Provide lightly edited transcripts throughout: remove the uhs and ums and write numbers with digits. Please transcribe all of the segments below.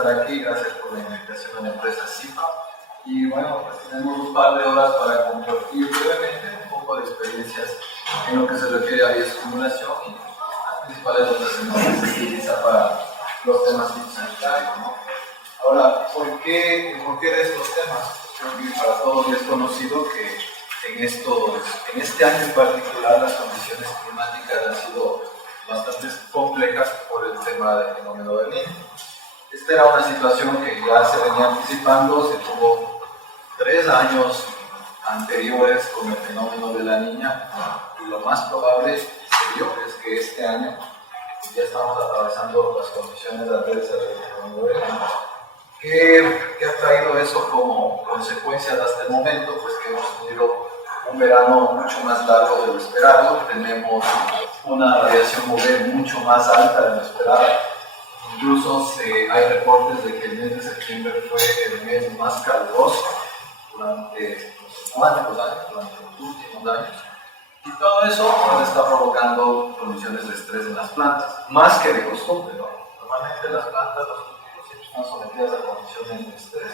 estar aquí, gracias por la invitación a la empresa CIPA. Y bueno, pues tenemos un par de horas para compartir brevemente un poco de experiencias en lo que se refiere a bioestimulación y las principales dotaciones que se utiliza para los temas sanitarios, ¿no? Ahora, ¿por qué de estos temas? Creo que para todos es conocido que en este año en particular las condiciones climáticas han sido bastante complejas por el tema del fenómeno del Niño. Esta era una situación que ya se venía anticipando, se tuvo 3 años anteriores con el fenómeno de la Niña y lo más probable es que este año ya estamos atravesando las condiciones adversas del fenómeno del Niño. ¿Qué ha traído eso como consecuencias hasta el momento? Pues que hemos tenido un verano mucho más largo de lo esperado, tenemos una radiación UV mucho más alta de lo esperado. Incluso hay reportes de que el mes de septiembre fue el mes más caluroso durante los últimos años. Y todo eso nos está provocando condiciones de estrés en las plantas, más que de costumbre, ¿no? Normalmente las plantas, los cultivos siempre están sometidas a condiciones de estrés,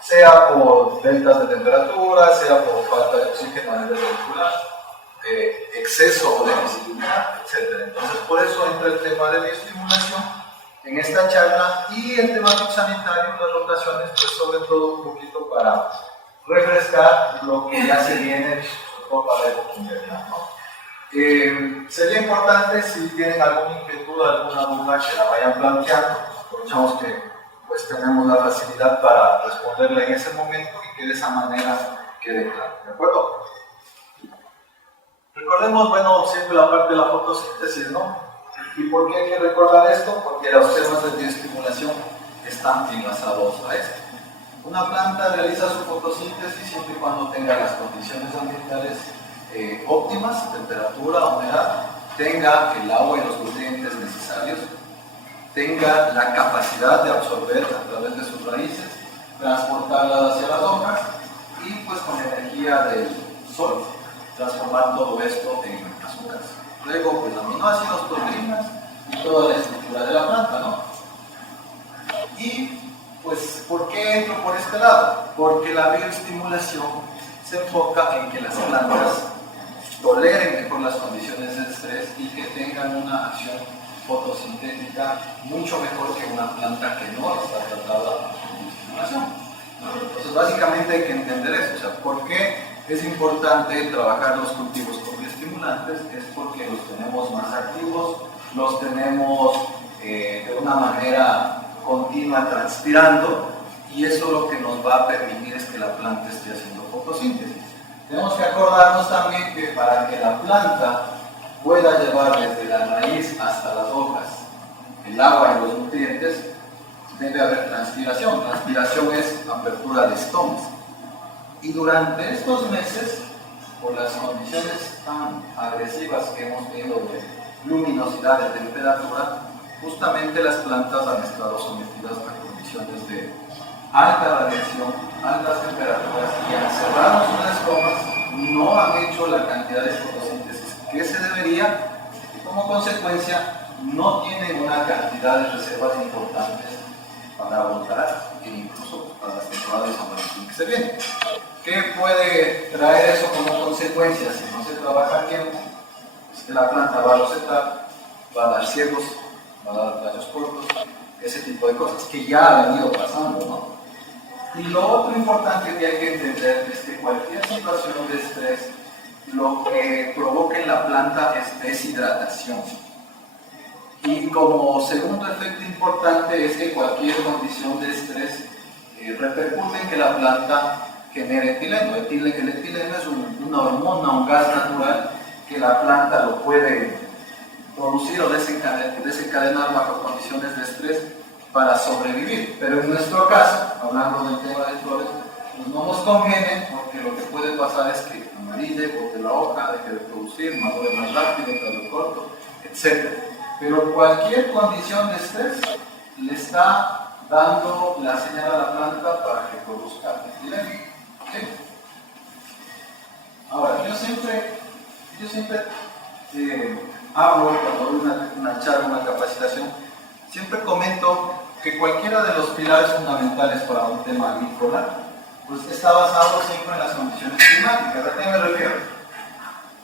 sea por deltas de temperatura, sea por falta de oxígeno a nivel molecular, exceso o déficit de humedad, etc. Entonces, por eso entra el tema de bioestimulación en esta charla y el tema sanitario, las rotaciones, pues sobre todo un poquito para refrescar lo que ya se viene por la época invernal, ¿no? Sería importante, si tienen alguna inquietud, alguna duda, que la vayan planteando. Aprovechamos que pues tenemos la facilidad para responderla en ese momento y que de esa manera quede claro, ¿de acuerdo? Recordemos, bueno, siempre la parte de la fotosíntesis, ¿no? ¿Y por qué hay que recordar esto? Porque los temas de bioestimulación están enlazados a esto. Una planta realiza su fotosíntesis siempre y cuando tenga las condiciones ambientales óptimas, temperatura, humedad, tenga el agua y los nutrientes necesarios, tenga la capacidad de absorber a través de sus raíces, transportarlas hacia las hojas y pues con la energía del sol transformar todo esto en azúcares. Luego pues aminoácidos, proteínas y toda la estructura de la planta, ¿no? Y pues ¿por qué entro por este lado? Porque la bioestimulación se enfoca en que las plantas toleren mejor las condiciones de estrés y que tengan una acción fotosintética mucho mejor que una planta que no está tratada con bioestimulación. Entonces básicamente hay que entender eso, o sea, ¿por qué es importante trabajar los cultivos con bioestimulantes? Es porque los tenemos más activos, los tenemos de una manera continua transpirando y eso lo que nos va a permitir es que la planta esté haciendo fotosíntesis. Tenemos que acordarnos también que para que la planta pueda llevar desde la raíz hasta las hojas el agua y los nutrientes, debe haber transpiración. Transpiración es apertura de estomas. Y durante estos meses, por las condiciones tan agresivas que hemos tenido de luminosidad, de temperatura, justamente las plantas han estado sometidas a condiciones de alta radiación, altas temperaturas y encerrados en las estomas no han hecho la cantidad de fotosíntesis que se debería y como consecuencia no tienen una cantidad de reservas importantes para brotar e incluso para las temporadas de San Valentín que se vienen. ¿Qué puede traer eso como consecuencia si no se trabaja a tiempo? Es que la planta va a rosetar, va a dar ciegos, va a dar tallos cortos, ese tipo de cosas que ya ha venido pasando, ¿no? Y lo otro importante que hay que entender es que cualquier situación de estrés lo que provoca en la planta es deshidratación. Y como segundo efecto importante es que cualquier condición de estrés repercute en que la planta genere etileno. El etileno es una hormona, un gas natural que la planta lo puede producir o desencadenar bajo condiciones de estrés para sobrevivir. Pero en nuestro caso, hablando del tema de flores, pues no nos conviene porque lo que puede pasar es que amarille, bote la hoja, deje de producir, madure más rápido, tallo corto, etc. Pero cualquier condición de estrés le está dando la señal a la planta para que produzca etileno. ¿Sí? Ahora, yo siempre hablo cuando doy una charla, una capacitación, siempre comento que cualquiera de los pilares fundamentales para un tema agrícola pues está basado siempre en las condiciones climáticas. ¿A qué me refiero?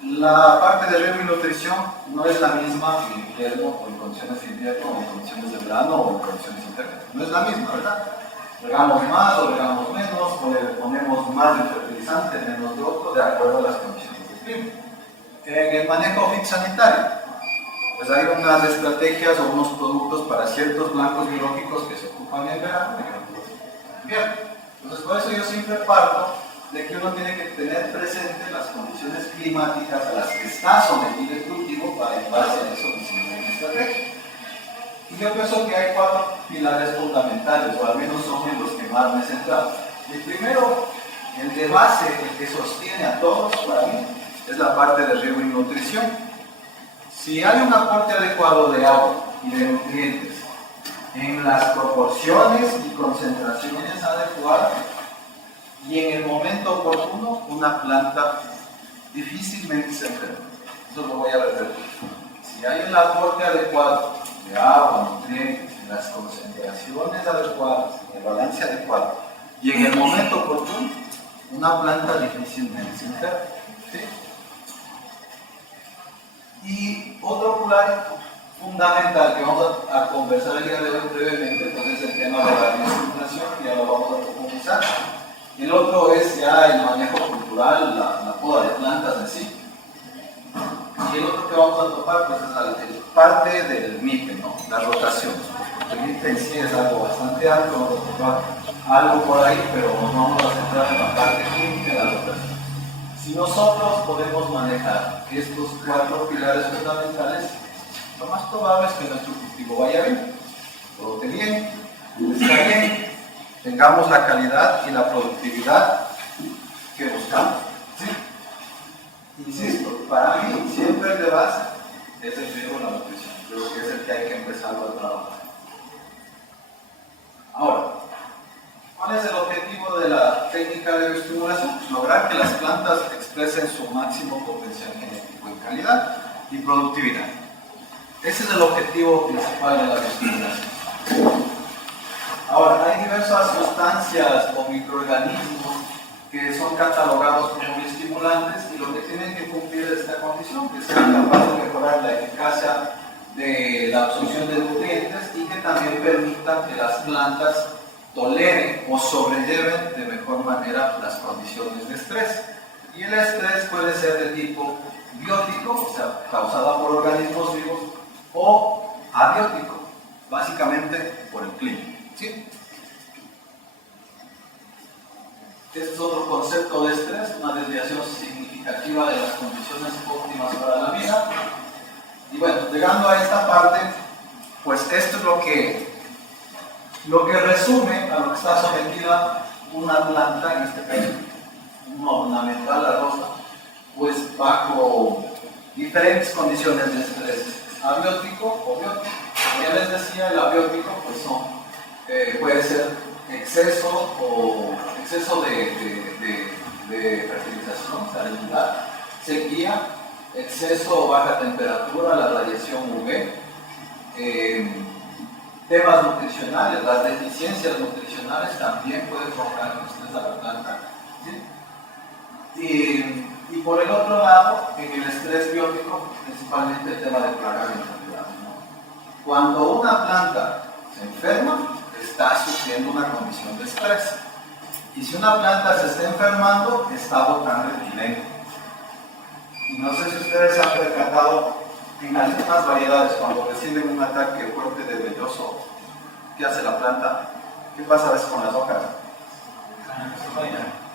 La parte de riego y nutrición no es la misma en invierno o en condiciones de invierno o en condiciones de verano o en condiciones internas. No es la misma, ¿verdad? Regamos más o regamos menos, o le ponemos más de fertilizante, menos de otro, de acuerdo a las condiciones del clima. En el manejo fitosanitario, pues hay unas estrategias o unos productos para ciertos blancos biológicos que se ocupan en verano y otros en invierno. Entonces, por eso yo siempre parto de que uno tiene que tener presente las condiciones climáticas a las que está sometido el cultivo para en base a eso diseñar una estrategia. Y yo pienso que hay 4 pilares fundamentales, o al menos son en los que más me he centrado. El primero, el de base, el que sostiene a todos para mí, es la parte de riego y nutrición. Si hay un aporte adecuado de agua y de nutrientes en las proporciones y concentraciones adecuadas y en el momento oportuno, una planta difícilmente se enferma. Eso lo voy a repetir. Si hay un aporte adecuado de agua, nutrientes, en las concentraciones adecuadas, en el balance adecuado y en el momento oportuno, una planta difícilmente se enferma. ¿Sí? Y otro pilar fundamental que vamos a conversar el día de hoy brevemente, pues es el tema de la bioestimulación, que ya lo vamos a profundizar. El otro es ya el manejo cultural, la poda de plantas en sí. Y el otro que vamos a topar pues es la parte del MIPE, ¿no? La rotación. El MIPE en sí es algo bastante alto, vamos a topar algo por ahí, pero nos vamos a centrar en la parte química de la rotación. Si nosotros podemos manejar estos 4 pilares fundamentales, lo más probable es que nuestro cultivo vaya bien, brote bien, crezca bien, tengamos la calidad y la productividad que buscamos. ¿Sí? Insisto, para mí siempre el de base es el riego y la nutrición. Creo que es el que hay que empezar a trabajar. Ahora, ¿cuál es el objetivo de la técnica de bioestimulación? Pues lograr que las plantas expresen su máximo potencial genético en calidad y productividad. Ese es el objetivo principal de la bioestimulación. Ahora, hay diversas sustancias o microorganismos que son catalogados como bioestimulantes y lo que tienen que cumplir es esta condición, que sean capaces de mejorar la eficacia de la absorción de nutrientes y que también permitan que las plantas toleren o sobrelleven de mejor manera las condiciones de estrés. Y el estrés puede ser de tipo biótico, o sea, causada por organismos vivos, o abiótico, básicamente por el clima. ¿Sí? Este es otro concepto de estrés, una desviación significativa de las condiciones óptimas para la vida. Y bueno, llegando a esta parte, pues esto es lo que resume a lo que está sometida una planta, en este caso una ornamental, la rosa, pues bajo diferentes condiciones de estrés, abiótico o biótico. Como ya les decía, el abiótico pues puede ser exceso de fertilización, salinidad, sequía, exceso o baja temperatura, la radiación UV, temas nutricionales, las deficiencias nutricionales también pueden provocar estrés a la planta. ¿Sí? Y por el otro lado, en el estrés biótico, principalmente el tema de plagas y enfermedades, ¿no? Cuando una planta se enferma, está sufriendo una condición de estrés. Y si una planta se está enfermando, está botando etileno. Y no sé si ustedes se han percatado en algunas variedades, cuando reciben un ataque fuerte de velloso, ¿qué hace la planta? ¿Qué pasa a veces con las hojas?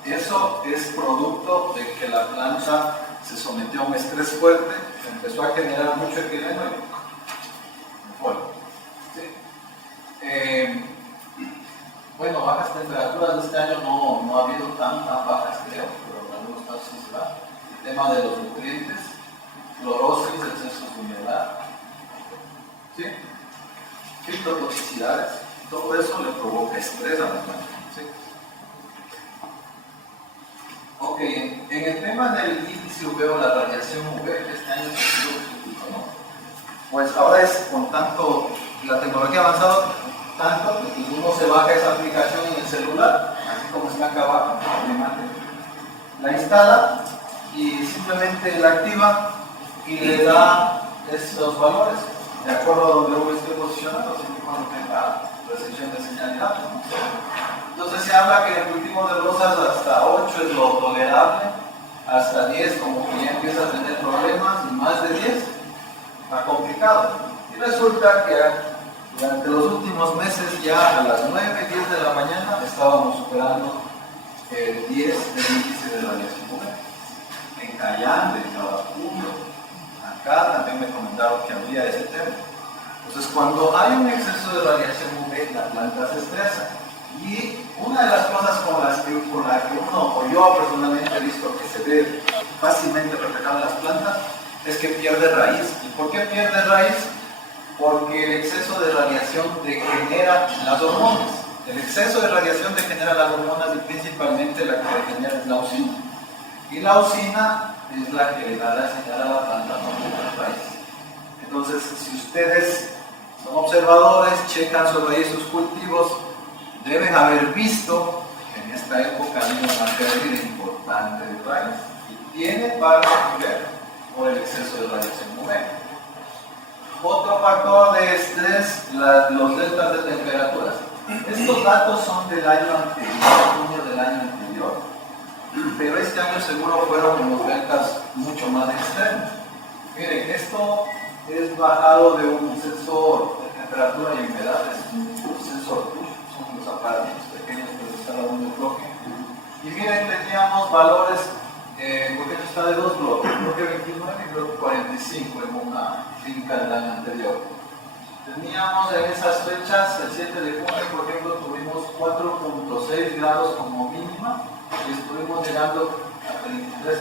Eso es producto de que la planta se sometió a un estrés fuerte, se empezó a generar mucho etileno y fue. ¿Sí? Bueno, bajas temperaturas de este año no ha habido tan bajas, creo, pero en algunos casos sí se va. El tema de los nutrientes, clorosis, excesos de humedad, ¿sí? Fitotoxicidades, todo eso le provoca estrés a la planta. ¿Sí? Ok, en el tema del índice UV o la radiación UV, este año ha sido crítico, ¿no? Pues ahora es con tanto la tecnología avanzada, tanto que uno se baja esa aplicación en el celular, así como está acá abajo, la instala y simplemente la activa y le da esos valores de acuerdo a donde uno esté posicionado, siempre y cuando tenga recepción de señal y datos, ¿no? Entonces se habla que en el cultivo de rosas hasta 8 es lo tolerable, hasta 10 como que ya empieza a tener problemas y más de 10 está complicado. Y resulta que durante los últimos meses ya a las 9, 10 de la mañana estábamos superando el 10 del índice de radiación UV. En Cayán, en Tabacuyo, acá también me comentaron que había ese tema. Entonces cuando hay un exceso de radiación UV, la planta se estresa. Y una de las cosas con la que uno, o yo personalmente he visto que se ve fácilmente reflejado en las plantas, es que pierde raíz. ¿Y por qué pierde raíz? Porque el exceso de radiación degenera las hormonas. El exceso de radiación degenera las hormonas y principalmente la que degenera es la auxina. Y la auxina es la que le da la señal a la planta para la raíz. Entonces, si ustedes son observadores, checan sobre ahí sus cultivos, deben haber visto que en esta época hay una pérdida importante de raíz y tiene parte que ver por el exceso de radiación UV. Otro factor de estrés, los deltas de temperaturas. Estos datos son del año anterior, junio del año anterior, pero este año seguro fueron unos deltas mucho más extremos. Miren, esto es bajado de un sensor de temperatura y humedad, es un sensor push, son los aparatos pequeños que se instalan en el bloque. Y miren, teníamos valores, porque esto está de dos bloques, bloque 29 y bloque 45 en una finca del año anterior. Teníamos en esas fechas, el 7 de junio, por ejemplo, tuvimos 4.6 grados como mínima y estuvimos llegando a 33.6.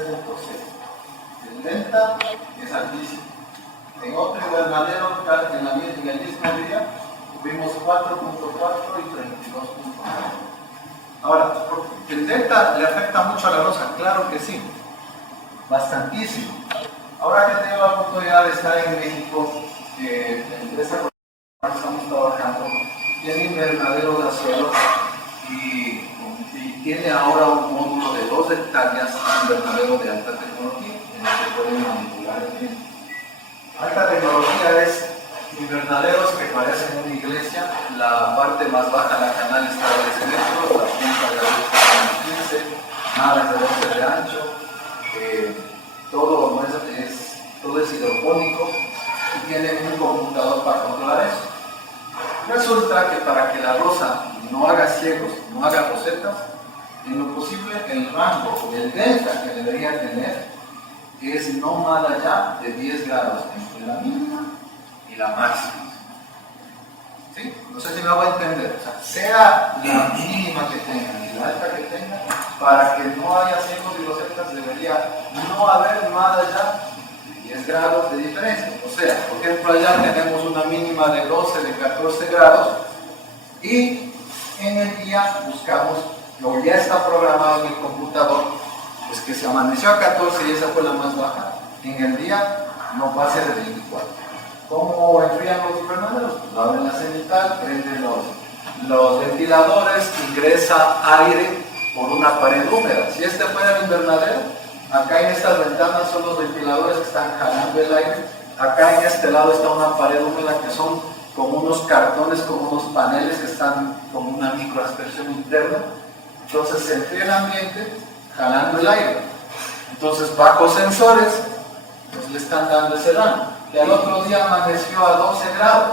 El delta es altísimo. En otro invernadero, en el mismo día, tuvimos 4.4 y 32.9. Ahora, ¿el delta le afecta mucho a la rosa? Claro que sí, bastantísimo. Ahora que he tenido la oportunidad de estar en México, la empresa con la que estamos trabajando tiene invernaderos de acero y tiene ahora un módulo de 2 hectáreas de invernadero de alta tecnología en el que pueden manipular el viento. Alta tecnología es invernaderos que parecen una iglesia, la parte más baja de la canal está de 10 metros, la punta de la luz está en 15, naves de 12 de ancho, todo es hidropónico y tiene un computador para controlar eso. Resulta que para que la rosa no haga ciegos, no haga rosetas, en lo posible el rango del delta que debería tener es no más allá de 10 grados entre la mínima y la máxima. ¿Sí? No sé si me hago entender. O sea la mínima que tengan y la alta que tengan, para que no haya ciegos y rosetas debería no haber más allá de 10 grados de diferencia. O sea, por ejemplo, allá tenemos una mínima de 12, de 14 grados y en el día buscamos, lo ya está programado en el computador, pues que se amaneció a 14 y esa fue la más baja, en el día no pase de 24. ¿Cómo enfrían los invernaderos? Pues abren la cenital, prenden los ventiladores, ingresa aire por una pared húmeda. Si este fuera el invernadero, acá en estas ventanas son los ventiladores que están jalando el aire, acá en este lado está una pared húmeda que son como unos cartones, como unos paneles que están con una microaspersión interna. Entonces se enfría el ambiente jalando el aire. Entonces bajo sensores pues le están dando ese daño. Y al otro día amaneció a 12 grados.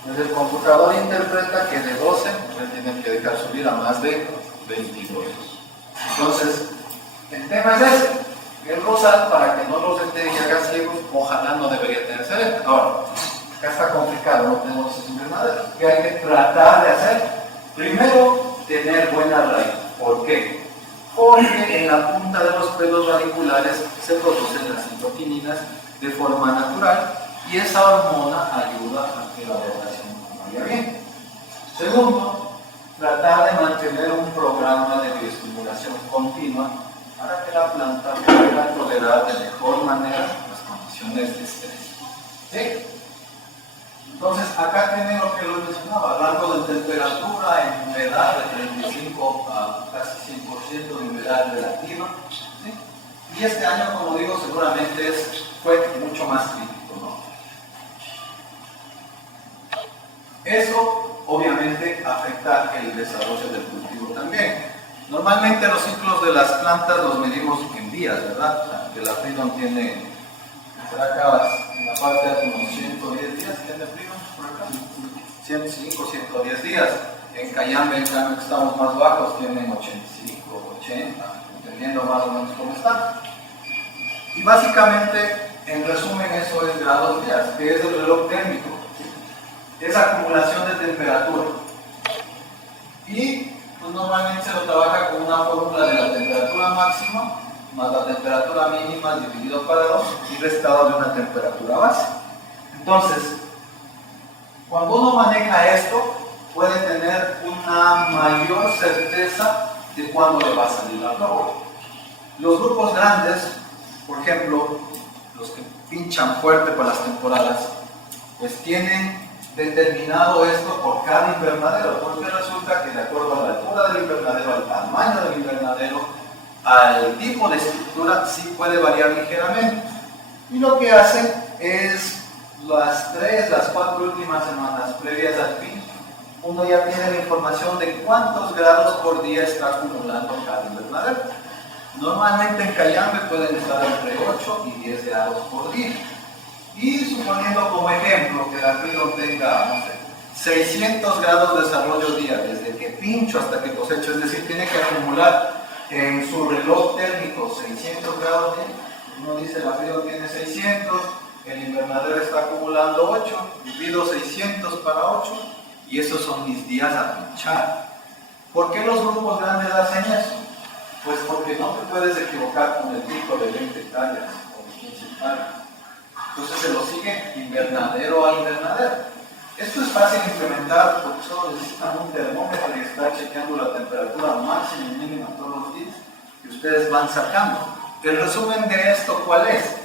Entonces el computador interpreta que de 12 le tienen que dejar subir a más de 22. Entonces el tema es ese. El rosa, para que no los detecte y haga ciegos, ojalá no debería tener cerebro. Ahora, acá está complicado, no tenemos esos invernaderos. ¿Qué hay que tratar de hacer? Primero, tener buena raíz. ¿Por qué? Porque en la punta de los pelos radiculares se producen las citokininas de forma natural y esa hormona ayuda a que la rotación vaya bien. Segundo, tratar de mantener un programa de bioestimulación continua para que la planta pueda tolerar de mejor manera las condiciones de estrés. ¿Sí? Entonces, acá tienen lo que les mencionaba, rango de de temperatura, en humedad de 35 a casi 100% de humedad relativa. ¿Sí? Y este año, como digo, seguramente fue mucho más crítico, ¿no? Eso obviamente afecta el desarrollo del cultivo también. Normalmente los ciclos de las plantas los medimos en días, ¿verdad? O sea, que la Freedom tiene, será acá en la parte de unos 110 días, ¿tiene Freedom por acá? 105, 110 días. En Cayambe, en cambio, que estamos más bajos, tienen 85, 80, entendiendo más o menos cómo están. Y básicamente, en resumen, eso es grados días, que es el reloj térmico. Es acumulación de temperatura. Y pues, normalmente se lo trabaja con una fórmula de la temperatura máxima más la temperatura mínima dividido para 2 y restado de una temperatura base. Entonces, cuando uno maneja esto, puede tener una mayor certeza de cuándo le va a salir la prórroga. Los grupos grandes, por ejemplo, los que pinchan fuerte para las temporadas, pues tienen determinado esto por cada invernadero, porque resulta que de acuerdo a la altura del invernadero, al tamaño del invernadero, al tipo de estructura, sí puede variar ligeramente. Y lo que hacen es las 4 últimas semanas previas al fin, uno ya tiene la información de cuántos grados por día está acumulando cada invernadero. Normalmente en Cayambe pueden estar entre 8 y 10 grados por día. Y suponiendo como ejemplo que la Freedom tenga, no sé, 600 grados de desarrollo día, desde que pincho hasta que cosecho, es decir, tiene que acumular en su reloj térmico 600 grados día. Uno dice la Freedom tiene 600, el invernadero está acumulando 8, divido 600 para 8 y esos son mis días a pinchar. ¿Por qué los grupos grandes hacen eso? Pues porque no te puedes equivocar con el pico de 20 hectáreas o de 15 hectáreas. Entonces se lo sigue invernadero a invernadero. Esto es fácil de implementar porque solo necesitan un termómetro y estar chequeando la temperatura máxima y mínima todos los días que ustedes van sacando. El resumen de esto, ¿cuál es?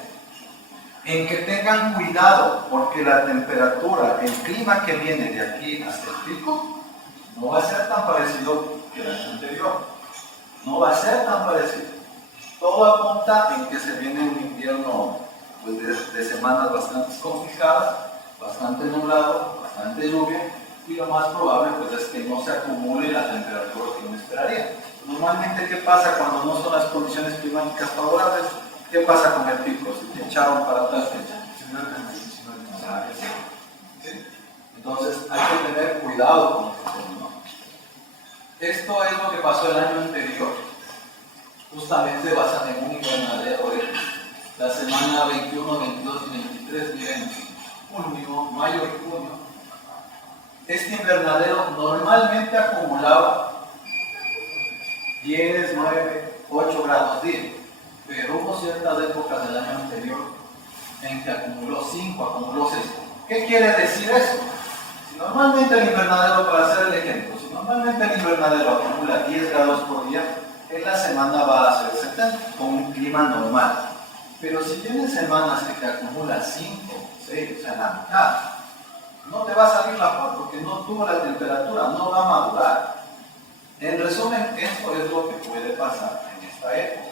En que tengan cuidado porque la temperatura, el clima que viene de aquí hasta el pico, no va a ser tan parecido que el año anterior. No va a ser tan parecido. Todo apunta en que se viene un invierno pues, de semanas bastante complicadas, bastante nublado, bastante lluvia, y lo más probable pues, es que no se acumule la temperatura que uno esperaría. Normalmente, ¿qué pasa cuando no son las condiciones climáticas favorables? ¿Qué pasa con el pico? Si te echaron para tal fecha. ¿Sí? Entonces hay que tener cuidado con esto, ¿no? Esto es lo que pasó el año anterior. Justamente basan en un invernadero de la semana 21, 22 y 23, miren, junio, mayo y junio. Este invernadero normalmente acumulaba 10, 9, 8 grados día, pero hubo ciertas épocas del año anterior en que acumuló 5, acumuló 6. ¿Qué quiere decir eso? Si normalmente el invernadero, para hacer el ejemplo, si normalmente el invernadero acumula 10 grados por día, en la semana va a ser 70, con un clima normal. Pero si tienes semanas que te acumulan 5, 6, o sea, la mitad, no te va a salir la flor porque no tuvo la temperatura, no va a madurar. En resumen, esto es lo que puede pasar en esta época.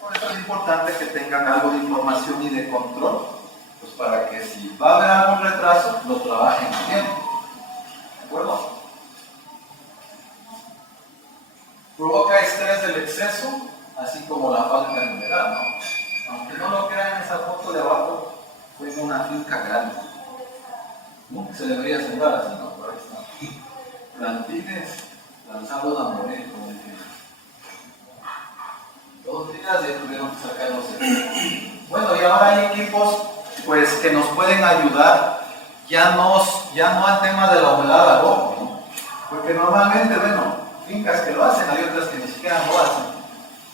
Por eso es importante que tengan algo de información y de control, pues para que si va a haber algún retraso, lo trabajen bien. ¿De acuerdo? Provoca estrés del exceso, así como la falta de humedad, ¿no? Aunque no lo crean, esa foto de abajo fue en una finca grande. Nunca se debería sembrar así, ¿no? Por ahí está. Plantines lanzados a morir, como decían. 2 días ya tuvieron que sacarlos. Bueno, y ahora hay equipos pues, que nos pueden ayudar, ya no al tema de la humedad al ojo, ¿no? Porque normalmente, bueno, fincas que lo hacen, hay otras que ni siquiera lo hacen.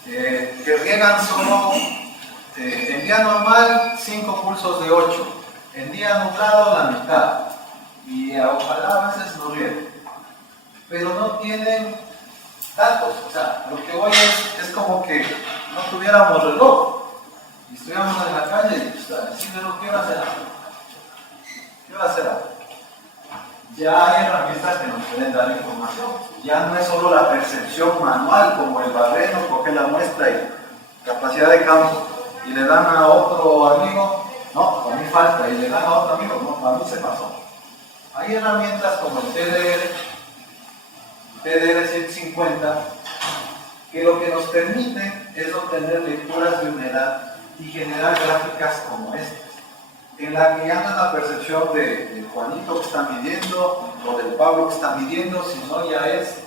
Que riegan solo en día normal 5 pulsos de 8, en día nublado la mitad, y ojalá a veces no riegan, pero no tienen datos. O sea, lo que hoy es como que no tuviéramos reloj y estuviéramos en la calle y decimos, ¿qué hora será? ¿Qué hora será? ya hay herramientas que nos pueden dar información. Ya no es solo la percepción manual, como el barreno, coge la muestra y capacidad de campo, y le dan a otro amigo, no, a mí falta, y le dan a otro amigo, no, a mí se pasó. Hay herramientas como el TDR 150, que lo que nos permite es obtener lecturas de humedad y generar gráficas como estas, en la que ya no es la percepción de Juanito que está midiendo o del Pablo que está midiendo, sino ya es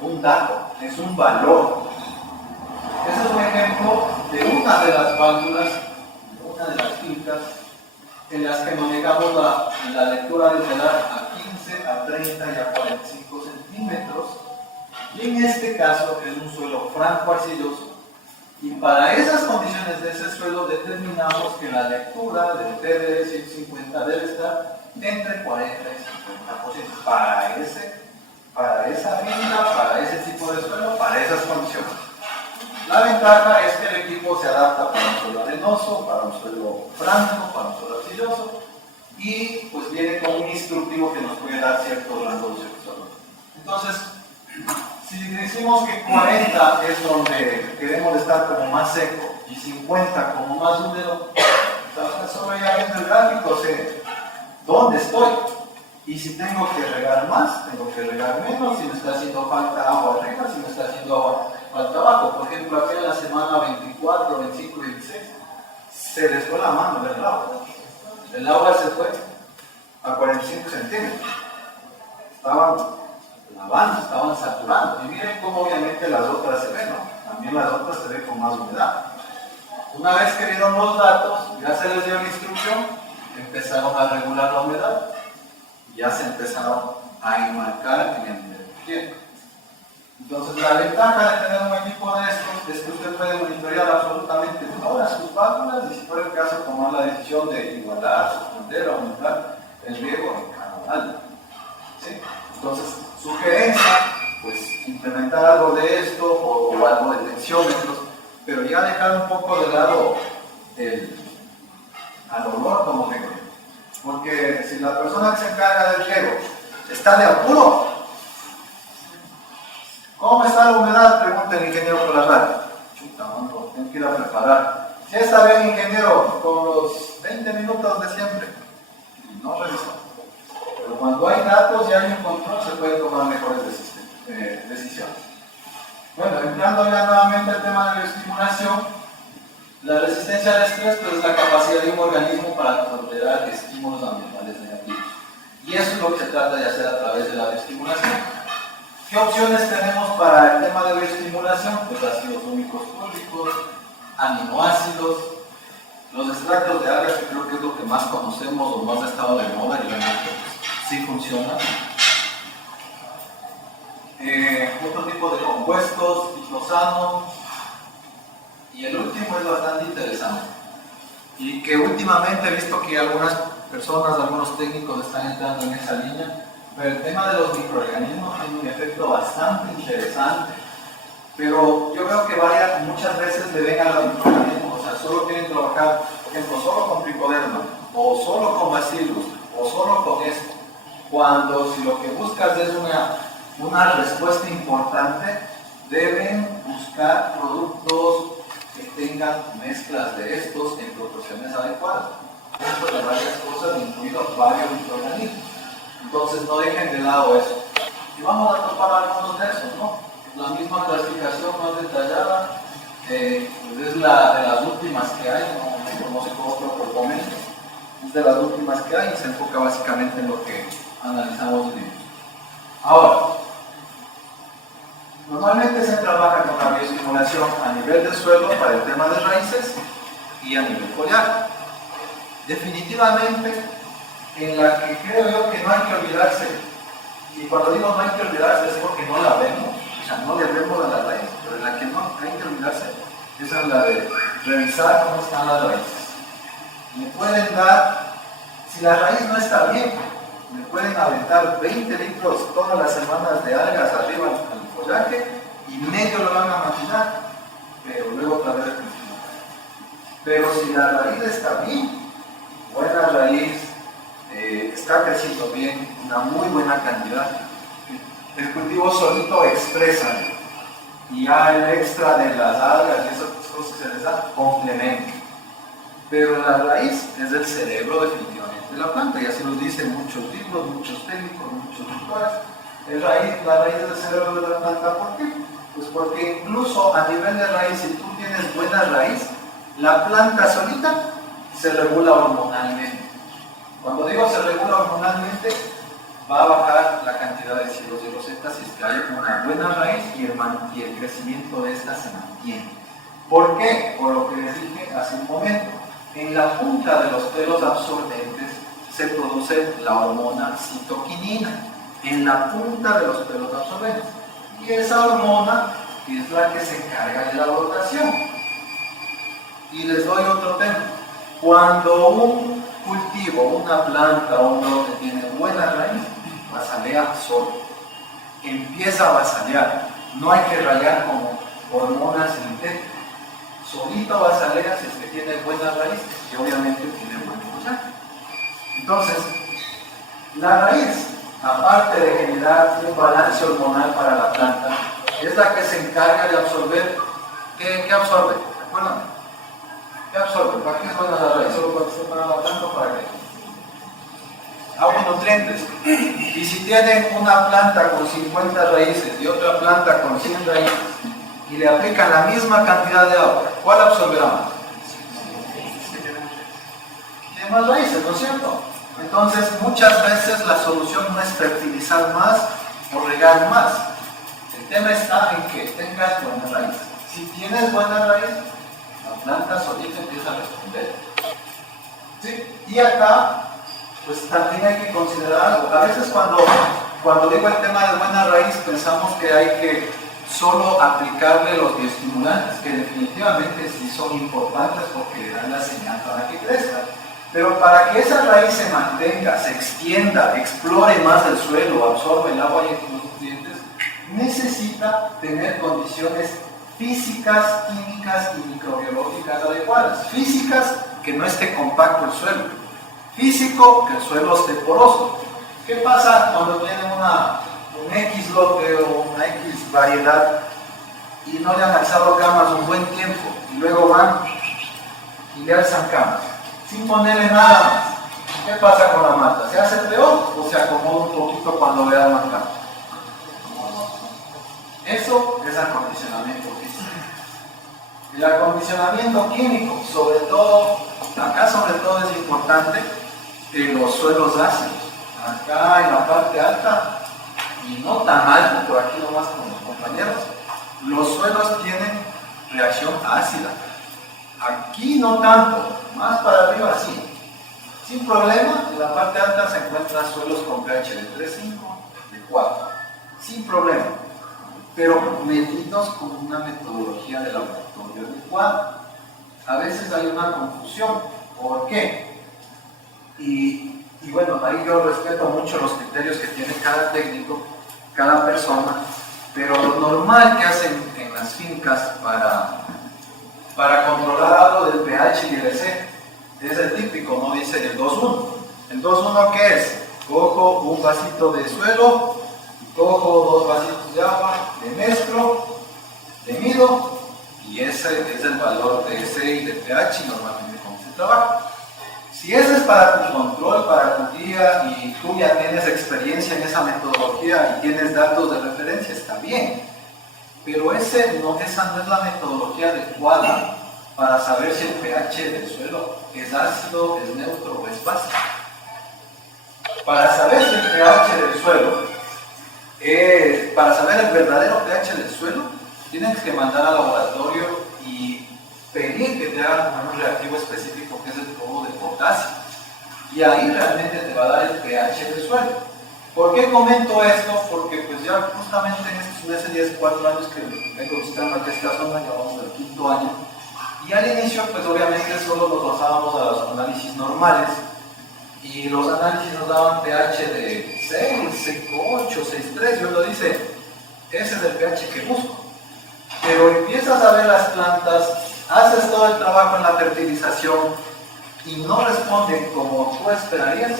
un dato, es un valor. Ese es un ejemplo de una de las válvulas, de una de las fincas, en las que manejamos la lectura de humedad a 15, a 30 y a 45 centímetros. Y en este caso es un suelo franco arcilloso. Y para esas condiciones de ese suelo determinamos que la lectura del TDR 150 debe estar entre 40 y 50%. Para esa finca, para ese tipo de suelo, para esas condiciones. La ventaja es que el equipo se adapta para un suelo arenoso, para un suelo franco, para un suelo arcilloso, y pues viene con un instructivo que nos puede dar ciertos rangos de suelo. Entonces, si decimos que 40 es donde queremos estar como más seco y 50 como más húmedo, entonces solo ya viendo el gráfico sé dónde estoy. Y si tengo que regar más, tengo que regar menos, si me está haciendo falta agua arriba, si me está haciendo falta abajo. Por ejemplo, aquí en la semana 24, 25 y 26, se les fue la mano del agua. El agua se fue a 45 centímetros. Estaban lavando, estaban saturando. Y miren cómo obviamente las otras se ven, ¿no? También las otras se ven con más humedad. Una vez que vieron los datos, ya se les dio la instrucción, empezaron a regular la humedad. Ya se empezaron a enmarcar en el nivel de tierra. Entonces, la ventaja de tener un equipo de estos es que usted puede monitorear absolutamente todas sus válvulas y, si fuera el caso, tomar la decisión de igualar, suspender o aumentar el riego en cada válvula. ¿Sí? Entonces, sugerencia, pues implementar algo de esto o algo de tensiómetros, pero ya dejar un poco de lado al olor, como digo. Porque si la persona que se encarga del riego está de apuro, ¿cómo está la humedad? Pregunta el ingeniero por la radio. Chuta, mano, tengo que ir a preparar. Si está bien, ingeniero, con los 20 minutos de siempre. No revisó. Pero cuando hay datos y hay un control, se puede tomar mejores decisiones. Bueno, entrando ya nuevamente al tema de la bioestimulación. La resistencia al estrés, pues, es la capacidad de un organismo para tolerar estímulos ambientales negativos. Y eso es lo que se trata de hacer a través de la bioestimulación. ¿Qué opciones tenemos para el tema de bioestimulación? Pues ácidos úmicos fólicos, aminoácidos, los extractos de algas, que creo que es lo que más conocemos o más ha estado de moda y realmente sí funciona. Otro tipo de compuestos, diclosano. Y el último es bastante interesante y que últimamente he visto que algunas personas, algunos técnicos están entrando en esa línea, pero el tema de los microorganismos tiene un efecto bastante interesante, pero yo veo que muchas veces le ven a los microorganismos, o sea, solo quieren trabajar, por ejemplo, solo con tricoderma, o solo con bacillus, o solo con esto, cuando si lo que buscas es una respuesta importante, deben buscar productos que tengan mezclas de estos en proporciones adecuadas. Dentro de varias cosas, incluidos varios microorganismos. Entonces no dejen de lado eso. Y vamos a topar algunos de esos, ¿no? La misma clasificación más detallada, pues es la de las últimas que hay, no se conoce como otro momento. Es de las últimas que hay y se enfoca básicamente en lo que analizamos en ellos. Ahora, normalmente se trabaja con la bioestimulación a nivel del suelo para el tema de raíces y a nivel foliar. Definitivamente, en la que creo yo que no hay que olvidarse, y cuando digo no hay que olvidarse, es porque no la vemos, o sea, no le vemos a la raíz, pero en la que no hay que olvidarse, esa es la de revisar cómo están las raíces. Me pueden dar, si la raíz no está bien, me pueden aventar 20 litros todas las semanas de algas arriba al follaje y medio lo van a maquinar, pero luego otra vez funciona. Pero si la raíz está bien, buena raíz, está creciendo bien, una muy buena cantidad. El cultivo solito expresa y ya el extra de las algas y esas cosas que se les da complemento. Pero la raíz es el cerebro definitivamente de la planta, y así lo dicen muchos libros, muchos técnicos, muchos tutores. La raíz es el cerebro de la planta, ¿por qué? Pues porque incluso a nivel de raíz, si tú tienes buena raíz, la planta solita se regula hormonalmente. Cuando digo se regula hormonalmente, va a bajar la cantidad de cilos y rosetas si es que hay una buena raíz y el crecimiento de esta se mantiene. ¿Por qué? Por lo que les dije hace un momento. En la punta de los pelos absorbentes se produce la hormona citoquinina, en la punta de los pelos absorbentes. Y esa hormona es la que se encarga de la rotación. Y les doy otro tema. Cuando un cultivo, una planta o un brote tiene buena raíz, basalea solo. Empieza a basalear. No hay que rayar como hormonas sintéticas. Solito basalea si es que tiene buena raíz y obviamente tiene buen follaje. Entonces, la raíz, aparte de generar un balance hormonal para la planta, es la que se encarga de absorber. ¿Qué absorbe? Recuérdame. ¿Qué absorbe? ¿Para qué es buena la raíz? ¿Solo para que esté para la planta o para qué? Agua y nutrientes. Y si tienen una planta con 50 raíces y otra planta con 100 raíces y le aplican la misma cantidad de agua, ¿cuál absorberá más? Tiene más raíces, ¿no es cierto? Entonces, muchas veces la solución no es fertilizar más o regar más. El tema está en que tengas buena raíz. Si tienes buena raíz, la planta solita empieza a responder. ¿Sí? Y acá, pues también hay que considerar algo. A veces cuando digo el tema de buena raíz, pensamos que hay que solo aplicarle los bioestimulantes, que definitivamente sí son importantes porque le dan la señal para que crezca. Pero para que esa raíz se mantenga, se extienda, explore más el suelo, absorba el agua y los nutrientes, necesita tener condiciones físicas, químicas y microbiológicas adecuadas. Físicas, que no esté compacto el suelo. Físico, que el suelo esté poroso. ¿Qué pasa cuando tienen un X lote o una X variedad y no le han alzado camas un buen tiempo y luego van y le alzan camas sin ponerle nada más? ¿Qué pasa con la mata? ¿Se hace peor o se acomoda un poquito cuando le dan más camas? Eso es acondicionamiento físico. El acondicionamiento químico, sobre todo es importante en los suelos ácidos. Acá en la parte alta, y no tan alta, por aquí nomás con los compañeros, los suelos tienen reacción ácida. Aquí no tanto, más para arriba sí. Sin problema, en la parte alta se encuentran suelos con pH de 3,5, de 4. Sin problema. Pero medidos con una metodología de laboratorio adecuada. A veces hay una confusión. ¿Por qué? Y bueno, ahí yo respeto mucho los criterios que tiene cada técnico, cada persona, pero lo normal que hacen en las fincas para controlar algo del pH y el EC es el típico, no dice el 2,1. ¿El 2,1 qué es? Cojo un vasito de suelo, cojo 2 vasitos de agua, le mezclo, le mido y ese es el valor de EC y de pH y normalmente cómo se trabaja. Si ese es para tu control, para tu guía y tú ya tienes experiencia en esa metodología y tienes datos de referencia, está bien. Pero esa no es la metodología adecuada para saber si el pH del suelo es ácido, es neutro o es básico. Para saber si el pH del suelo para saber el verdadero pH del suelo, tienes que mandar al laboratorio y pedir que te hagan un reactivo específico que es el cloruro de potasio. Y ahí realmente te va a dar el pH del suelo. ¿Por qué comento esto? Porque pues ya justamente en estos meses, 10, 4 años que vengo visitando aquí esta zona, ya vamos al 5º año. Y al inicio pues obviamente solo nos basábamos a los análisis normales. Y los análisis nos daban pH de 6, 5,8, 6,3, y uno dice, ese es el pH que busco. Pero empiezas a ver las plantas, haces todo el trabajo en la fertilización y no responden como tú esperarías,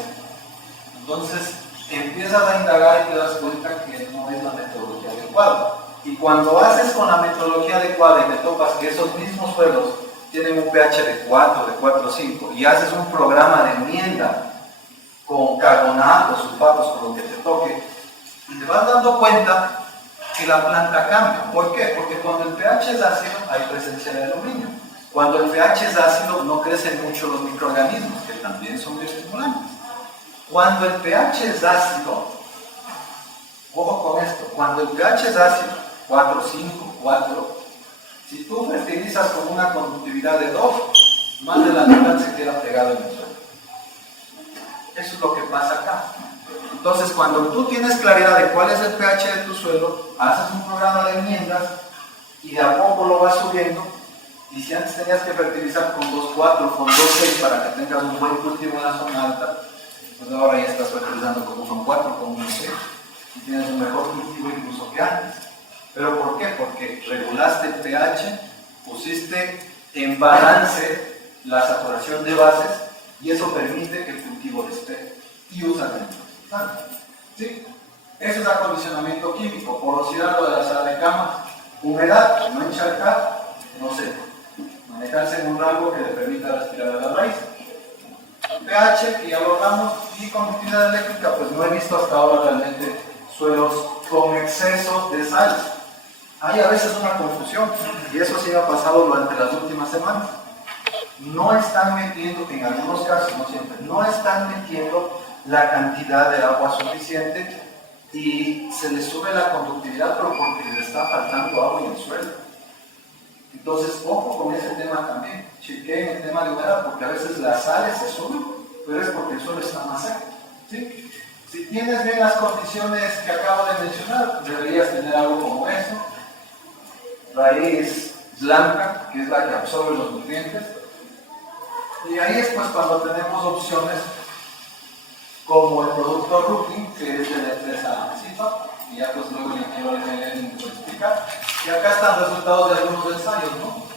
Entonces empiezas a indagar y te das cuenta que no es la metodología adecuada. Y cuando haces con la metodología adecuada y te topas que esos mismos suelos tienen un pH de 4, de 4,5 y haces un programa de enmienda con carbonatos, sulfatos, con lo que te toque, te vas dando cuenta que la planta cambia. ¿Por qué? Porque cuando el pH es ácido hay presencia de aluminio. Cuando el pH es ácido no crecen mucho los microorganismos, que también son bioestimulantes. Cuando el pH es ácido, ojo con esto, cuando el pH es ácido, 4, 5, 4, si tú fertilizas con una conductividad de 2, más de la mitad se queda pegado en el suelo. Eso es lo que pasa acá. Entonces, cuando tú tienes claridad de cuál es el pH de tu suelo, haces un programa de enmiendas y de a poco lo vas subiendo. Y si antes tenías que fertilizar con 2,4, con 2,6 para que tengas un buen cultivo en la zona alta, pues ahora ya estás fertilizando con 1,4, con 1,6 y tienes un mejor cultivo incluso que antes. ¿Pero por qué? Porque regulaste el pH, pusiste en balance la saturación de bases y eso permite que el cultivo despegue y usa menos. ¿Sí? Eso es acondicionamiento químico, porosidad de la sala de cama, humedad, no encharcar, no sé, manejarse en un rango que le permita respirar a la raíz. pH, que ya lo hablamos, y conductividad eléctrica, pues no he visto hasta ahora realmente suelos con exceso de sal. Hay a veces una confusión, y eso sí me ha pasado durante las últimas semanas. No están metiendo, en algunos casos, no siempre, no están metiendo la cantidad de agua suficiente y se les sube la conductividad, pero porque les está faltando agua en el suelo. Entonces, ojo con ese tema también. Chequeen el tema de humedad, porque a veces las sales se suben, pero es porque el suelo está más seco. ¿Sí? Si tienes bien las condiciones que acabo de mencionar, deberías tener algo como eso. Raíz blanca, que es la que absorbe los nutrientes. Y ahí es pues cuando tenemos opciones como el producto Rookie, que es de la empresa Cipa, y ya pues luego el ingeniero le puede explicar. Y acá están resultados de algunos ensayos, ¿no?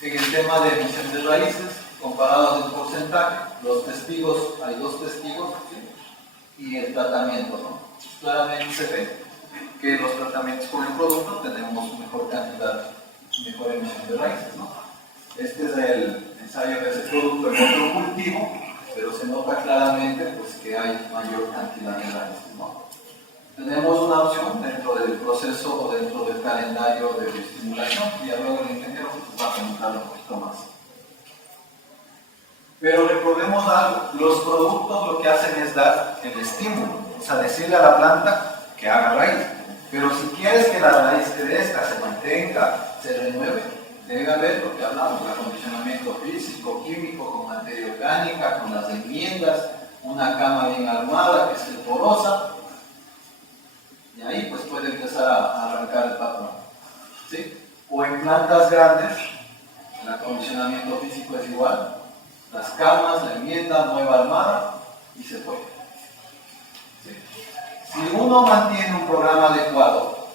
En el tema de emisión de raíces, comparados en porcentaje, los testigos, hay 2 testigos, ¿sí? Y el tratamiento, ¿no? Claramente se ve que los tratamientos con el producto tenemos mejor cantidad, mejor emisión de raíces, ¿no? Este es el ensayo de ese producto en otro cultivo, pero se nota claramente pues, que hay mayor cantidad de raíces, ¿no? Tenemos una opción dentro del proceso o dentro del calendario de bioestimulación, y luego el ingeniero pues, va a comentar un poquito más. Pero recordemos algo, los productos lo que hacen es dar el estímulo, o sea, decirle a la planta que haga raíz. Pero si quieres que la raíz crezca, se mantenga, se renueve, debe haber lo que hablamos, el acondicionamiento físico, químico, con materia orgánica, con las enmiendas, una cama bien armada que esté porosa, y ahí pues puede empezar a arrancar el patrón. ¿Sí? O en plantas grandes, el acondicionamiento físico es igual, las camas, la enmienda, nueva armada, y se puede. ¿Sí? Si uno mantiene un programa adecuado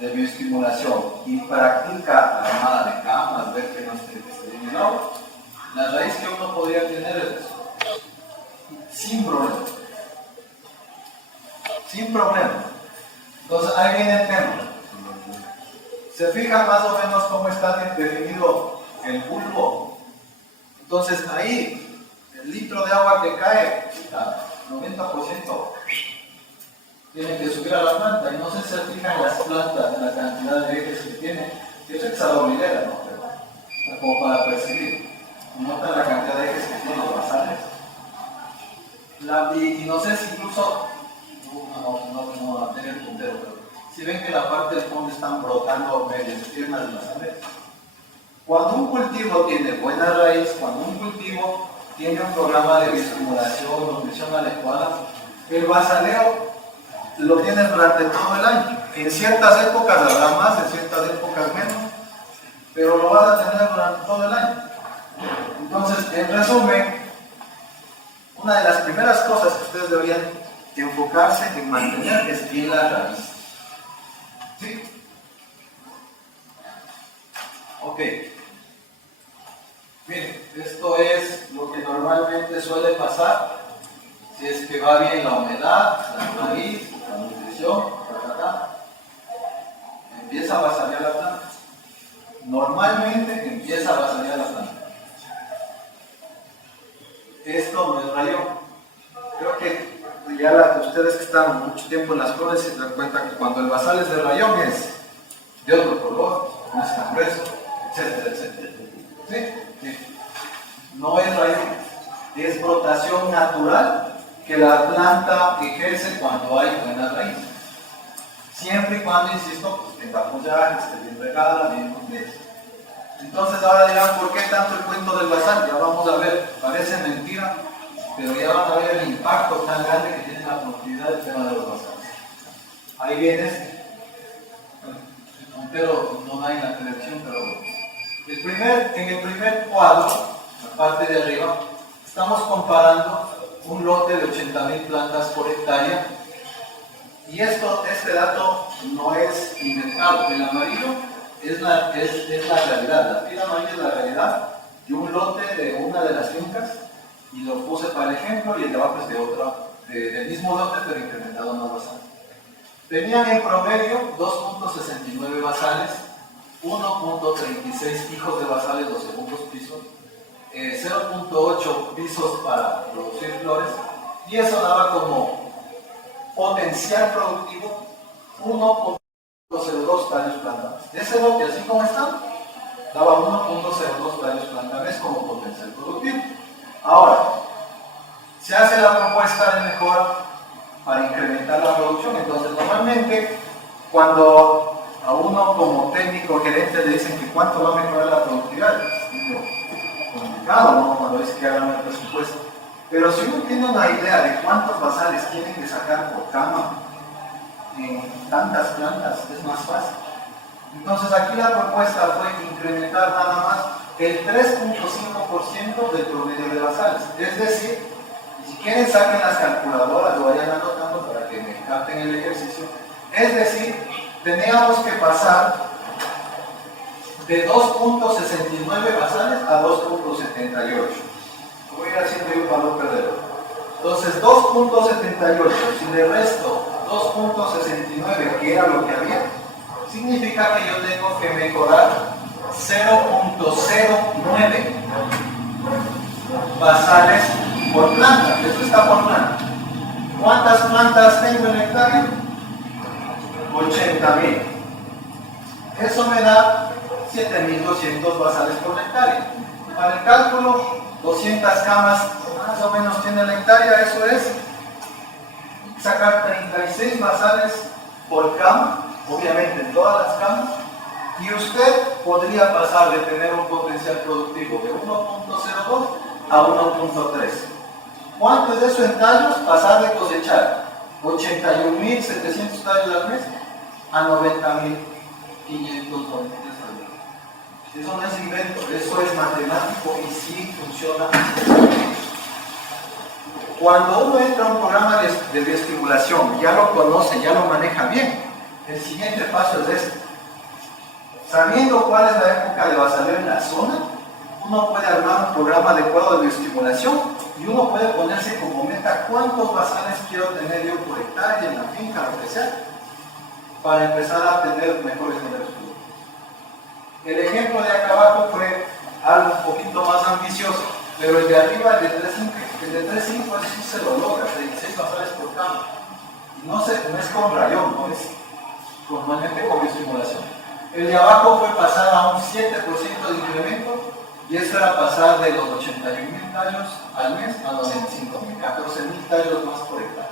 de bioestimulación y practica la armada de camas, ver que no esté bien el agua, la raíz que uno podría tener es eso, sin problema. Sin problema. Entonces ahí viene el tema. Se fija más o menos cómo está definido el bulbo. Entonces ahí, el litro de agua que cae, 90%. Tiene que subir a la planta, y no sé si se fijan las plantas, en la cantidad de ejes que tiene. Yo sé que es adormilera, ¿no? Pero como para percibir. Notan la cantidad de ejes que tienen los basales. Y no sé si incluso, no tener el puntero, pero si ven que la parte del fondo están brotando medias piernas de las aves. Cuando un cultivo tiene buena raíz, cuando un cultivo tiene un programa de bioestimulación, nutrición adecuada, el basaleo lo tienes durante todo el año. En ciertas épocas habrá más, en ciertas épocas menos, pero lo vas a tener durante todo el año. Entonces, en resumen, una de las primeras cosas que ustedes deberían enfocarse en mantener es bien la raíz. ¿Sí? Ok. Miren, esto es lo que normalmente suele pasar Si es que va bien la humedad, la raíz, la nutrición, empieza a vasallar la planta. Normalmente empieza a vasallar la planta. Esto no es rayón. Creo que ya ustedes que están mucho tiempo en las flores se dan cuenta que cuando el basal es de rayón es de otro color, no es tan grueso, etcétera, etcétera. ¿Sí? Sí. No es rayón, es brotación natural que la planta ejerce cuando hay buena raíz. Siempre y cuando, insisto, pues tenga follaje, esté bien regada, bien nutrida. Entonces ahora dirán, ¿por qué tanto el cuento del basal? Ya vamos a ver, parece mentira, pero ya van a ver el impacto tan grande que tiene la productividad del tema de los basales. Ahí viene pero no hay en la televisión, pero en el primer cuadro, la parte de arriba, estamos comparando un lote de 80.000 plantas por hectárea. Y este dato no es inventado. El amarillo es la realidad. La fila amarilla es la realidad de un lote de una de las fincas. Y lo puse para el ejemplo, y el de abajo es de otra, del mismo lote, pero incrementado más basal. Tenían en promedio 2.69 basales, 1.36 hijos de basales los segundos pisos, 0.8 pisos para producir flores, y eso daba como potencial productivo 1.02 tallos planta mes. Ese lote, así como está, daba 1.02 tallos planta mes como potencial productivo. Ahora, se hace la propuesta de mejora para incrementar la producción. Entonces, normalmente, cuando a uno como técnico gerente le dicen que cuánto va a mejorar la productividad, es complicado, ¿no? Cuando dice que hagan el presupuesto. Pero si uno tiene una idea de cuántos basales tienen que sacar por cama en tantas plantas, es más fácil. Entonces, aquí la propuesta fue incrementar nada más el 3.5% del promedio de basales. Es decir, si quieren saquen las calculadoras, lo vayan anotando para que me capten el ejercicio. Es decir, teníamos que pasar de 2.69 basales a 2.78. Voy a ir haciendo un valor perdedor. Entonces 2.78, si le resto 2.69, que era lo que había, significa que yo tengo que mejorar 0.09 basales por planta. Eso está por planta. ¿Cuántas plantas tengo en hectárea? 80.000. Eso me da 7.200 basales por hectárea. Para el cálculo, 200 camas más o menos tiene la hectárea. Eso es sacar 36 basales por cama, obviamente en todas las camas, y usted podría pasar de tener un potencial productivo de 1.02 a 1.3. ¿Cuánto es eso en tallos? Pasar de cosechar 81.700 tallos al mes a 90.500 tallos. Eso no es invento, eso es matemático y sí funciona. Cuando uno entra a un programa de bioestimulación, ya lo conoce, ya lo maneja bien, el siguiente paso es este. Sabiendo cuál es la época de basaleo en la zona, uno puede armar un programa adecuado de bioestimulación y uno puede ponerse como meta cuántos basales quiero tener yo por hectárea en la finca, lo que sea, para empezar a tener mejores niveles productivos. El ejemplo de acá abajo fue algo un poquito más ambicioso, pero el de arriba, el de 3.5, sí se lo logra, 36 basales por cama. No es con rayón, no es normalmente con bioestimulación. El de abajo fue pasar a un 7% de incremento, y eso era pasar de los 81.000 tallos al mes a los 25.000, 14.000 tallos más por hectárea.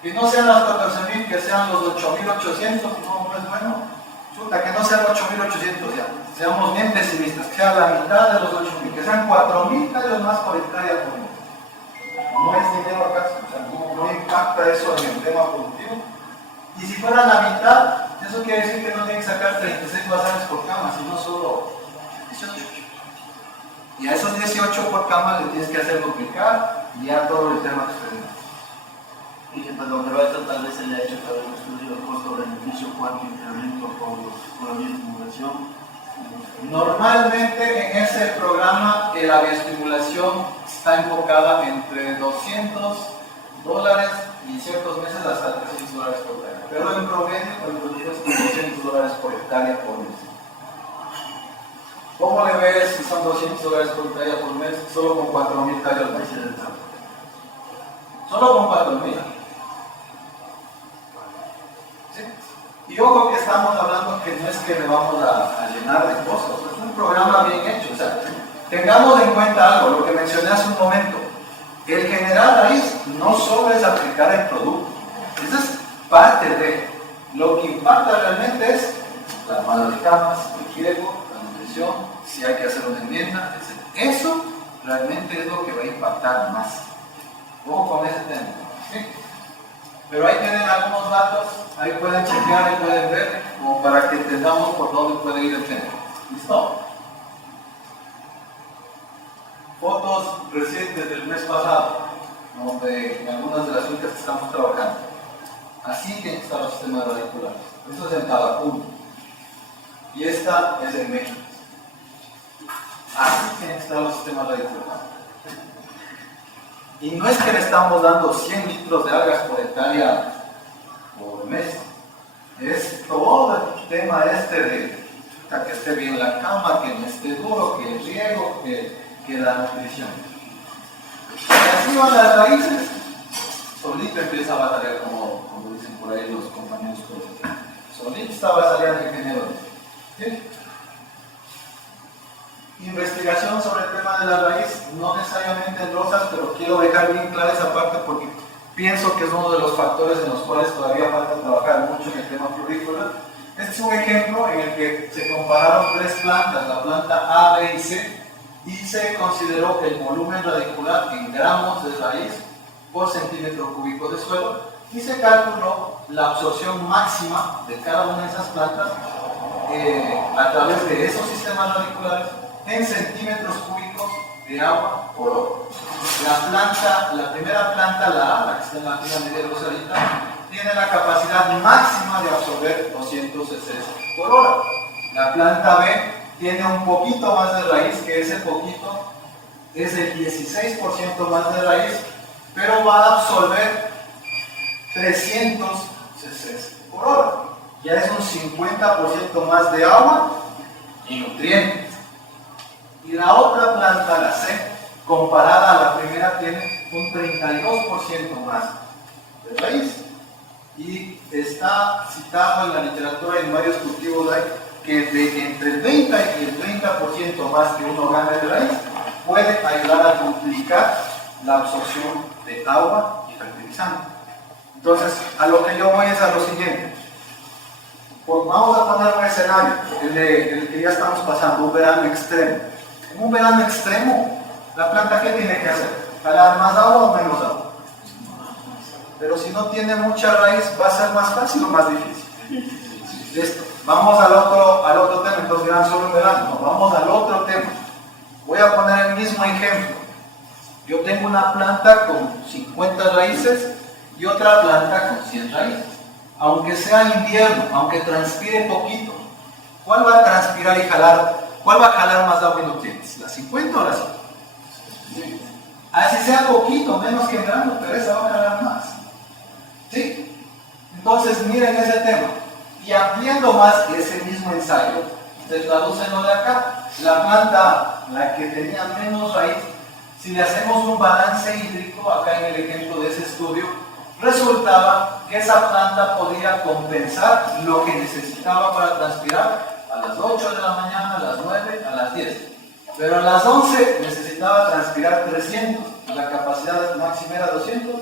Que no sean las 14.000, que sean los 8.800, no es bueno. Chuta, que no sean 8.800 ya, seamos bien pesimistas, que sea la mitad de los 8.000, que sean 4.000 tallos más por hectárea por mes. No es dinero acá, o sea, no impacta eso en el tema productivo. Y si fuera la mitad, eso quiere decir que no tienen que sacar 36 basales por cama, sino solo 18. Y a esos 18 por cama le tienes que hacer duplicar y ya todo el tema experimental. Y perdón, pero a esto tal vez se le ha hecho también un estudio de costo-beneficio, cuánto incremento con la bioestimulación. Normalmente en ese programa la bioestimulación está enfocada entre 200 dólares y ciertos meses hasta $300 por hectárea. Pero en promedio el producto es $200 por hectárea por mes. ¿Cómo le ves si son $200 por hectárea por mes? Solo con 4.000 tallos al mes. Solo con 4.000. ¿Sí? Y ojo que estamos hablando que no es que le vamos a llenar de cosas, es un programa bien hecho. O sea, tengamos en cuenta algo, lo que mencioné hace un momento. El generar raíz no solo es aplicar el producto, esa es parte de. Lo que impacta realmente es la armada de camas, el riego, la nutrición, si hay que hacer una enmienda, etc. Eso realmente es lo que va a impactar más. Ojo con ese tema. ¿Sí? Pero ahí tienen algunos datos, ahí pueden chequear, ahí pueden ver, como para que entendamos por dónde puede ir el tema. ¿Listo? Fotos recientes del mes pasado, donde en algunas de las fincas que estamos trabajando. Así que están los sistemas radiculares. Esto es en Tabacún. Y esta es en México. Así que están los sistemas radiculares. Y no es que le estamos dando 100 litros de algas por hectárea por mes. Es todo el tema de que esté bien la cama, que no esté duro, que el riego, que la nutrición. Y así van las raíces. Solito empieza a batallar, como dicen por ahí los compañeros. Solito está batallando el género. ¿Sí? Investigación sobre el tema de la raíz, no necesariamente en rosas, pero quiero dejar bien clara esa parte porque pienso que es uno de los factores en los cuales todavía falta trabajar mucho en el tema florícola. Este es un ejemplo en el que se compararon 3 plantas, la planta A, B y C, y se consideró el volumen radicular en gramos de raíz por centímetro cúbico de suelo y se calculó la absorción máxima de cada una de esas plantas a través de esos sistemas radiculares en centímetros cúbicos de agua por hora. La primera planta, la A, la que está en la fila media rosadita, tiene la capacidad máxima de absorber 200 cc por hora. La planta B tiene un poquito más de raíz, que ese poquito es el 16% más de raíz, pero va a absorber 300 cc por hora. Ya es un 50% más de agua y nutrientes. Y la otra planta, la C, comparada a la primera, tiene un 32% más de raíz. Y está citado en la literatura en varios cultivos que de entre el 20 y el 30% más que uno gana de raíz puede ayudar a duplicar la absorción de agua y fertilizante. Entonces, a lo que yo voy es a lo siguiente. Pues vamos a poner un escenario, el que ya estamos pasando, un verano extremo. En un verano extremo, la planta, ¿qué tiene que hacer? ¿Jalar más agua o menos agua? Pero si no tiene mucha raíz, ¿va a ser más fácil o más difícil? Listo. Vamos al otro tema, entonces dirán solo en verano. No, vamos al otro tema. Voy a poner el mismo ejemplo. Yo tengo una planta con 50 raíces y otra planta con 100 raíces. Aunque sea invierno, aunque transpire poquito, ¿cuál va a transpirar y jalar? ¿Cuál va a jalar más agua y nutrientes? ¿La 50 o la 100? Así sea poquito, menos que en verano, pero esa va a jalar más. ¿Sí? Entonces miren ese tema. Y ampliando más ese mismo ensayo, se traduce lo de acá. La planta, la que tenía menos raíz, si le hacemos un balance hídrico, acá en el ejemplo de ese estudio, resultaba que esa planta podía compensar lo que necesitaba para transpirar a las 8 de la mañana, a las 9, a las 10. Pero a las 11 necesitaba transpirar 300, la capacidad máxima era 200,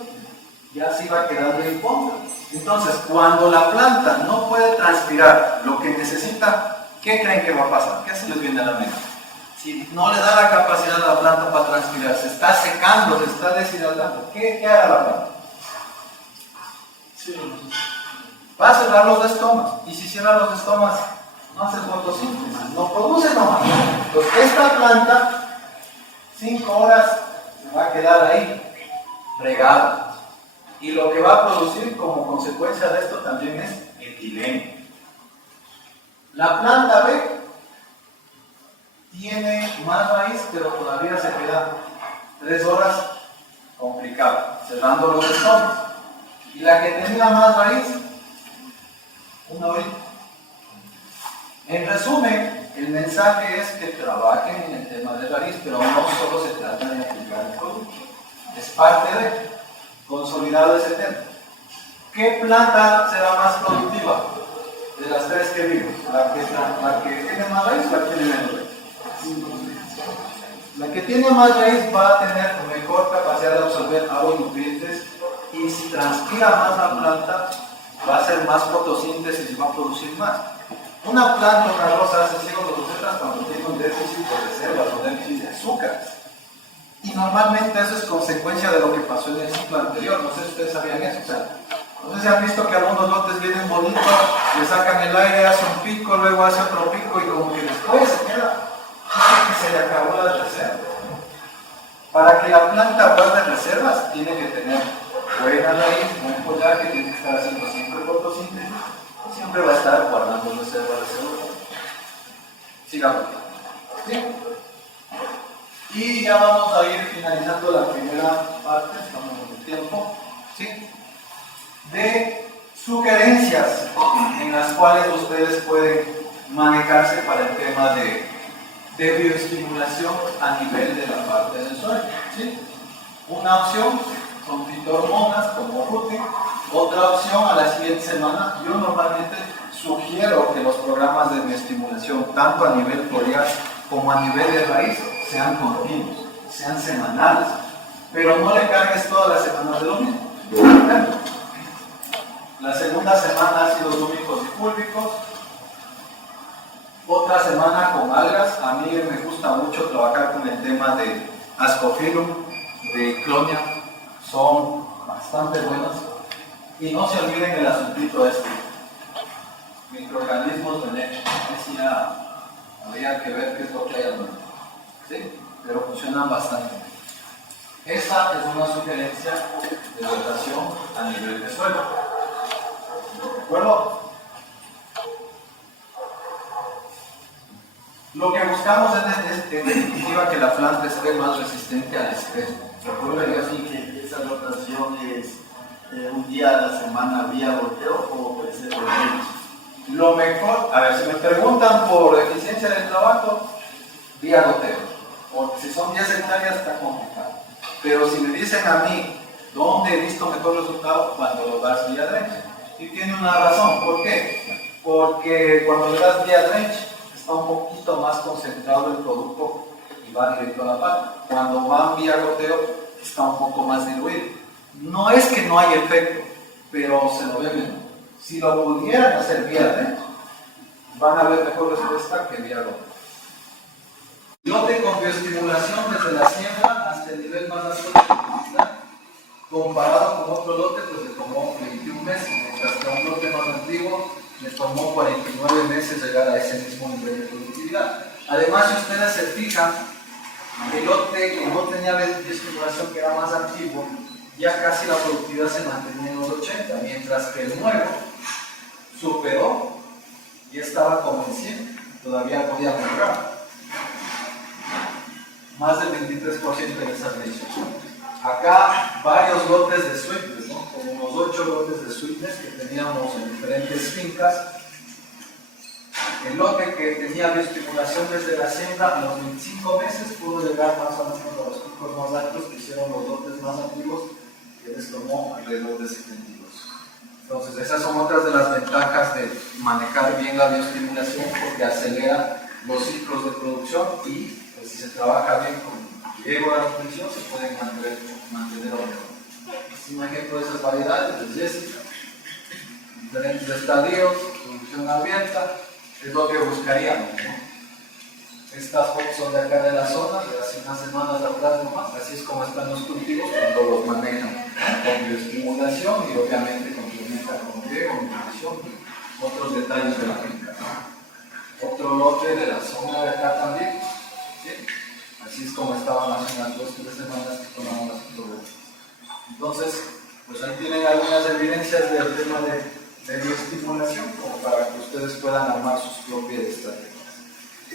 ya se iba quedando en contra. Entonces, cuando la planta no puede transpirar lo que necesita, ¿qué creen que va a pasar? ¿Qué se les viene a la mente? Si no le da la capacidad a la planta para transpirar, se está secando, se está deshidratando, ¿qué hará la planta? Sí. Va a cerrar los estomas, y si cierra los estomas, no hace fotosíntesis, no produce nomás. Entonces, esta planta, 5 horas, se va a quedar ahí, regada. Y lo que va a producir como consecuencia de esto también es etileno. La planta B tiene más raíz, pero todavía se queda 3 horas complicado. cerrando los estomas. Y la que tenía más raíz, una orilla. En resumen, el mensaje es que trabajen en el tema de raíz, pero no solo se trata de aplicar el producto. Es parte de consolidado ese tema. ¿Qué planta será más productiva de las tres que vimos? ¿La que tiene más raíz o la que tiene menos raíz? La que tiene más raíz va a tener mejor capacidad de absorber agua y nutrientes, y si transpira más la planta, va a hacer más fotosíntesis y va a producir más. Una planta, una rosa, hace ciegos los recetas cuando tiene un déficit de reservas o déficit de azúcares. Y normalmente eso es consecuencia de lo que pasó en el ciclo anterior. No sé si ustedes sabían eso. O sea, no sé si han visto que algunos lotes vienen bonitos, le sacan el aire, hace un pico, luego hace otro pico y como que después se queda. Que se le acabó la reserva. Para que la planta guarde reservas, tiene que tener buena raíz, buen follaje, tiene que estar haciendo siempre fotosíntesis, siempre va a estar guardando reservas de CO2. Sigamos. ¿Sí? Y ya vamos a ir finalizando la primera parte, estamos en el tiempo, ¿sí? De sugerencias en las cuales ustedes pueden manejarse para el tema de bioestimulación a nivel de la parte del sueño, ¿sí? Una opción son fitohormonas como rutin. Otra opción, a la siguiente semana, yo normalmente sugiero que los programas de bioestimulación, tanto a nivel foliar como a nivel de raíz, sean continuos, sean semanales, pero no le cargues todas las semanas de lo mismo. Por ejemplo, la segunda semana ha sido lúmicos y fúlbicos. Otra semana con algas. A mí me gusta mucho trabajar con el tema de Ascophyllum, de Clonia, son bastante buenas. Y no se olviden el asuntito este, microorganismos benéficos. Decía, habría que ver qué es lo que hay al menos, ¿sí? Pero funcionan bastante. Esa es una sugerencia de dotación a nivel de suelo. ¿De acuerdo? Lo que buscamos es en definitiva que la planta esté más resistente al estrés. Recuerden así que esa rotación es un día a la semana vía goteo o puede ser por drench. Lo mejor, a ver, si me preguntan por eficiencia del trabajo, vía goteo. Porque si son 10 hectáreas está complicado. Pero si me dicen a mí dónde he visto mejor resultado, cuando lo das vía drench. Y tiene una razón, ¿por qué? Porque cuando le das vía drench, está un poquito más concentrado el producto y va directo a la planta. Cuando va vía goteo, está un poco más diluido. No es que no hay efecto, pero se lo ve menos. Si lo pudieran hacer vía drench, van a ver mejor respuesta que vía goteo. Lote con bioestimulación desde la siembra hasta el nivel más alto de fertilidad, comparado con otro lote, pues le tomó 21 meses, mientras que a un lote más antiguo le tomó 49 meses llegar a ese mismo nivel de productividad. Además, si ustedes se fijan, el lote que no tenía bioestimulación, que era más antiguo, ya casi la productividad se mantenía en los 80, mientras que el nuevo superó y estaba como en 100, todavía podía mejorar. Más del 23% de esa medición. Acá varios lotes de sweetness, ¿no? Como unos 8 lotes de sweetness que teníamos en diferentes fincas. El lote que tenía bioestimulación desde la siembra a los 25 meses pudo llegar más o menos a los picos más altos que hicieron los lotes más antiguos, que les tomó alrededor de 72. Entonces esas son otras de las ventajas de manejar bien la bioestimulación, porque acelera los ciclos de producción y pues, si se trabaja bien con riego de la nutrición se pueden mantener mejor. Un ejemplo de esas variedades es Jessica, diferentes estadios, producción abierta, es lo que buscaríamos, ¿no? Estas fotos son de acá de la zona, de hace unas semanas atrás nomás, así es como están los cultivos cuando los manejan con bioestimulación y obviamente complementa con riego, nutrición y otros detalles de la finca. Otro lote de la zona de acá también, ¿sí? Así es como estaban hace unas 2 o 3 semanas que tomamos las fotografías. Entonces, pues ahí tienen algunas evidencias del tema de bioestimulación como para que ustedes puedan armar sus propias estrategias.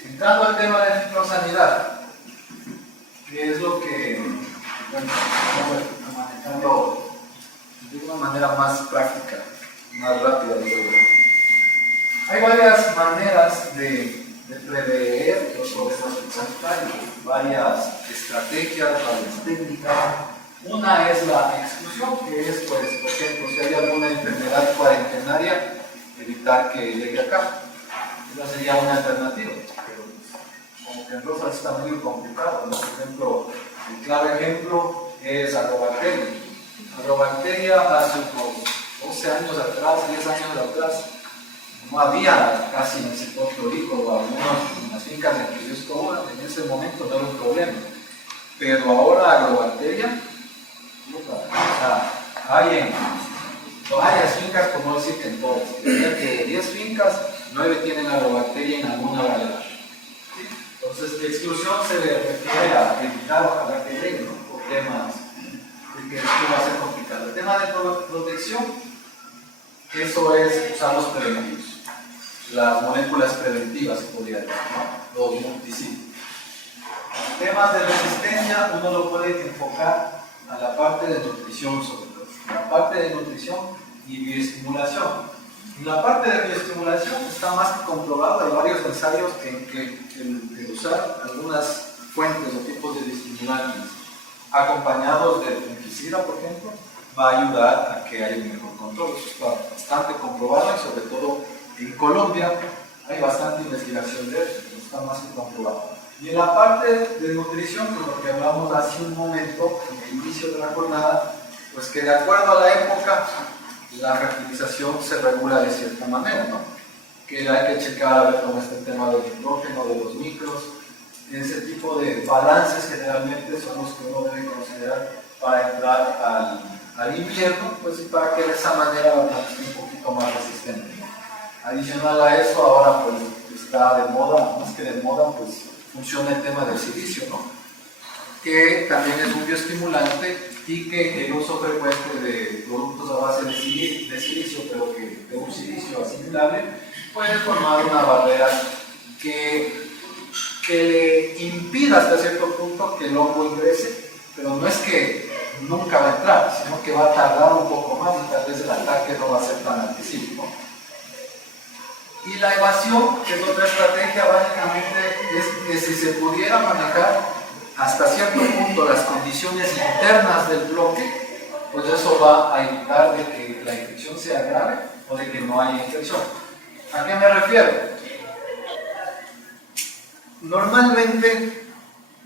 Entrando al tema de fitosanidad, que es lo que vamos a manejar. manejando de una manera más práctica, más rápida, digo yo. Hay varias maneras de prever los problemas sanitarios, varias estrategias, varias técnicas. Una es la exclusión, que es, pues, por ejemplo, si hay alguna enfermedad cuarentenaria, evitar que llegue acá. Esa sería una alternativa, pero como que en Rosas está muy complicado, ¿no? Por ejemplo, el claro ejemplo es agrobacteria. Agrobacteria hace unos 12 años atrás, 10 años atrás, no había casi en el sector florícola, o al menos en las fincas en que yo estuve, en ese momento no era un problema. Pero ahora agrobacteria, o sea, hay en varias fincas, por no decir que en todas. Diría que de 10 fincas, 9 tienen agrobacteria en alguna variedad. ¿Sí? Entonces, exclusión se le refiere a evitar ojalá que llegue, ¿no? Por temas de que esto va a ser complicado. El tema de protección, eso es usar los preventivos, las moléculas preventivas, se podría decir, ¿no? Los multicidios. Temas de resistencia, uno lo puede enfocar a la parte de nutrición, sobre todo. La parte de nutrición y bioestimulación. En la parte de bioestimulación está más que comprobado, hay varios ensayos en que el usar algunas fuentes o tipos de bioestimulantes acompañados de fungicida, por ejemplo, va a ayudar a que haya un mejor control. Eso está bastante comprobado y sobre todo en Colombia hay bastante investigación de eso, está más que comprobado. Y en la parte de nutrición, con lo que hablamos hace un momento, en el inicio de la jornada, pues que de acuerdo a la época, la fertilización se regula de cierta manera, ¿no? Que hay que checar a ver cómo está el tema del nitrógeno, de los micros, ese tipo de balances generalmente son los que uno debe considerar para entrar al invierno, pues y para que de esa manera la planta esté un poquito más resistente, ¿no? Adicional a eso, ahora pues está de moda, más que de moda, pues funciona el tema del silicio, ¿no? Que también es un bioestimulante y que el uso frecuente de productos a base de silicio, pero que de un silicio asimilable, puede formar una barrera que le impida hasta cierto punto que el hongo ingrese, pero no es que nunca va a entrar, sino que va a tardar un poco más y tal vez el ataque no va a ser tan agresivo, ¿no? Y la evasión, que es otra estrategia, básicamente es que si se pudiera manejar hasta cierto punto las condiciones internas del bloque, pues eso va a evitar de que la infección sea grave o de que no haya infección. ¿A qué me refiero? Normalmente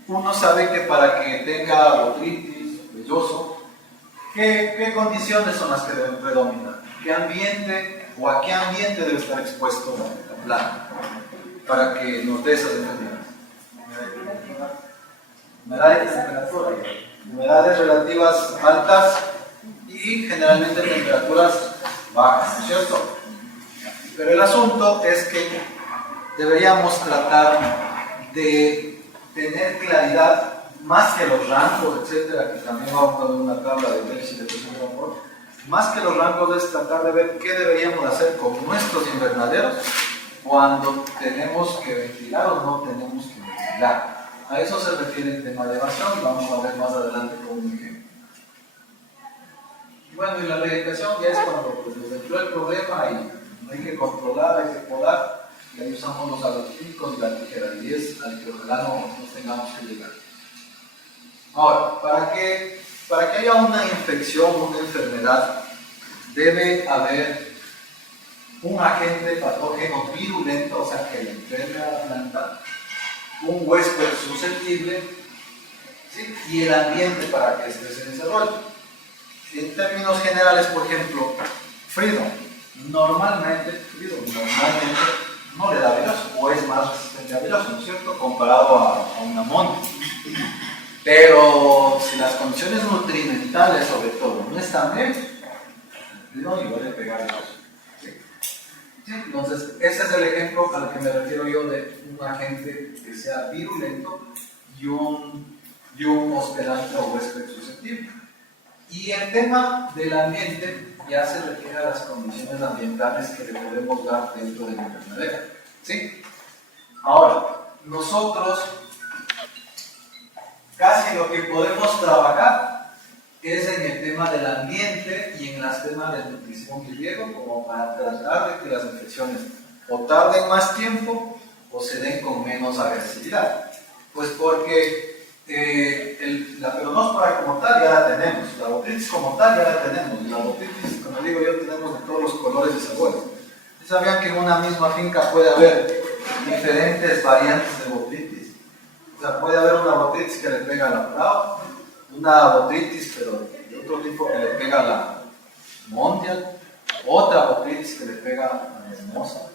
uno sabe que para que tenga botrytis, velloso, ¿qué condiciones son las que deben predominar? ¿Qué ambiente o a qué ambiente debe estar expuesto la planta para que nos dé esas enfermedades? Humedad y temperatura. Humedades relativas altas y generalmente temperaturas bajas, ¿cierto? Pero el asunto es que deberíamos tratar de tener claridad más que los rangos, etcétera, que también vamos a ver una tabla de déficit de presión de vapor. Más que los rangos es tratar de ver qué deberíamos hacer con nuestros invernaderos cuando tenemos que ventilar o no tenemos que ventilar. A eso se refiere el tema de evasión y vamos a ver más adelante con un ejemplo. Bueno, y la vegetación ya es cuando pues, nos entró el problema y hay que controlar, hay que podar, y ahí usamos los agroquímicos y la tijera, y es al que ojalá no tengamos que llegar. Ahora, para que haya una infección, una enfermedad, debe haber un agente patógeno virulento, o sea, que le enferme a la planta, un huésped susceptible, ¿sí? Y el ambiente para que esté en ese rol. En términos generales, por ejemplo, Frido normalmente no le da virus o es más resistente a virus, ¿no es cierto? Comparado a un amonio. Pero si las condiciones nutrimentales, sobre todo, no están bien, no igual de pegar virus. ¿Sí? ¿Sí? Entonces, ese es el ejemplo al que me refiero yo de un agente que sea virulento y un hospedante o huésped susceptible. Y el tema del ambiente ya se refiere a las condiciones ambientales que le podemos dar dentro de la invernadero. ¿Sí? Ahora, nosotros casi lo que podemos trabajar es en el tema del ambiente y en los temas de nutrición y riego, como para tratar de que las infecciones o tarden más tiempo o se den con menos agresividad. Pues porque la peronospora como tal ya la tenemos, la botritis como tal ya la tenemos, la botritis, como digo yo, tenemos de todos los colores y sabores. ¿Sabían que en una misma finca puede haber diferentes variantes de botritis? O sea, puede haber una botritis que le pega a la brava, una botritis pero de otro tipo que le pega a la mondial, otra botritis que le pega a la hermosa.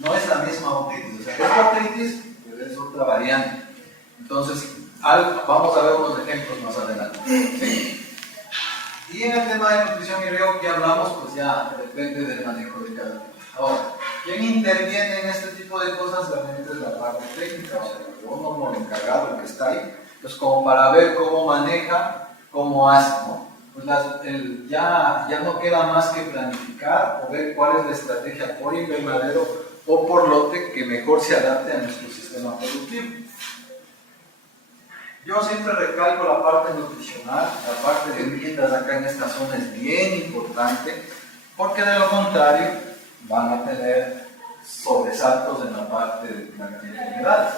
No es la misma botritis, o sea, es botritis, pero es otra variante. Entonces, vamos a ver unos ejemplos más adelante. ¿Sí? Y en el tema de nutrición y riego que hablamos, pues ya depende del manejo de cada uno. Ahora, ¿quién interviene en este tipo de cosas? Realmente es la parte técnica, o sea, uno como el encargado, el que está ahí, pues como para ver cómo maneja, cómo hace, ¿no? Pues ya no queda más que planificar o ver cuál es la estrategia por invernadero o por lote que mejor se adapte a nuestro sistema productivo. Yo siempre recalco la parte nutricional, la parte de viviendas acá en esta zona es bien importante, porque de lo contrario van a tener sobresaltos en la parte de la enfermedades.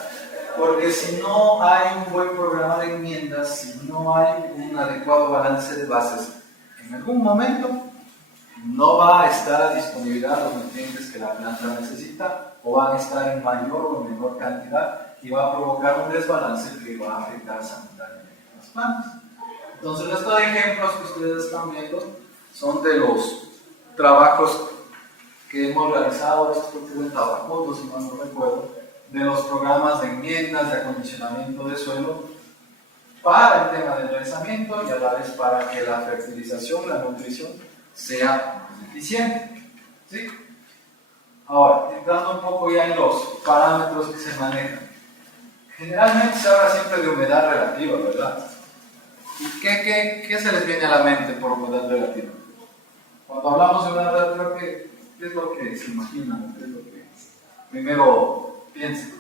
Porque si no hay un buen programa de enmiendas, si no hay un adecuado balance de bases, en algún momento no va a estar a disponibilidad los nutrientes que la planta necesita, o van a estar en mayor o menor cantidad, y va a provocar un desbalance que va a afectar sanitariamente a las plantas. Entonces, estos ejemplos que ustedes están viendo son de los trabajos que hemos realizado, estos creo que son Tabacuto, si mal no recuerdo, de los programas de enmiendas, de acondicionamiento de suelo, para el tema del enraizamiento y a la vez para que la fertilización, la nutrición, sea más eficiente. ¿Sí? Ahora, entrando un poco ya en los parámetros que se manejan. Generalmente se habla siempre de humedad relativa, ¿verdad? ¿Y qué se les viene a la mente por humedad relativa? Cuando hablamos de humedad relativa, ¿qué es lo que se imaginan? ¿Qué es lo que primero piensan?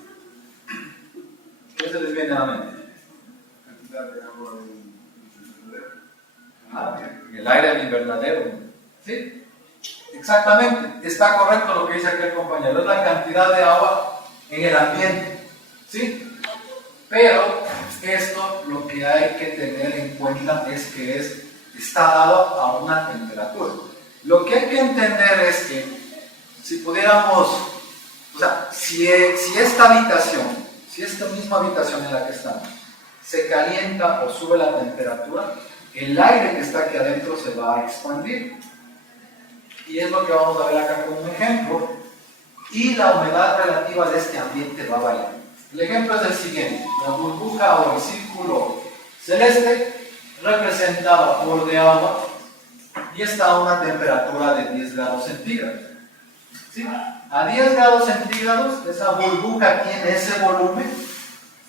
¿Qué se les viene a la mente? Cantidad de agua en el invernadero. En el aire del invernadero. ¿Sí? Exactamente. Está correcto lo que dice aquí el compañero. Es la cantidad de agua en el ambiente. ¿Sí? Pero esto lo que hay que tener en cuenta es que está dado a una temperatura. Lo que hay que entender es que si pudiéramos, o sea, si esta habitación, si esta misma habitación en la que estamos, se calienta o sube la temperatura, el aire que está aquí adentro se va a expandir. Y es lo que vamos a ver acá como un ejemplo. Y la humedad relativa de este ambiente va a variar. El ejemplo es el siguiente: la burbuja o el círculo celeste representa vapor de agua y está a una temperatura de 10 grados centígrados. ¿Sí? A 10 grados centígrados esa burbuja tiene ese volumen,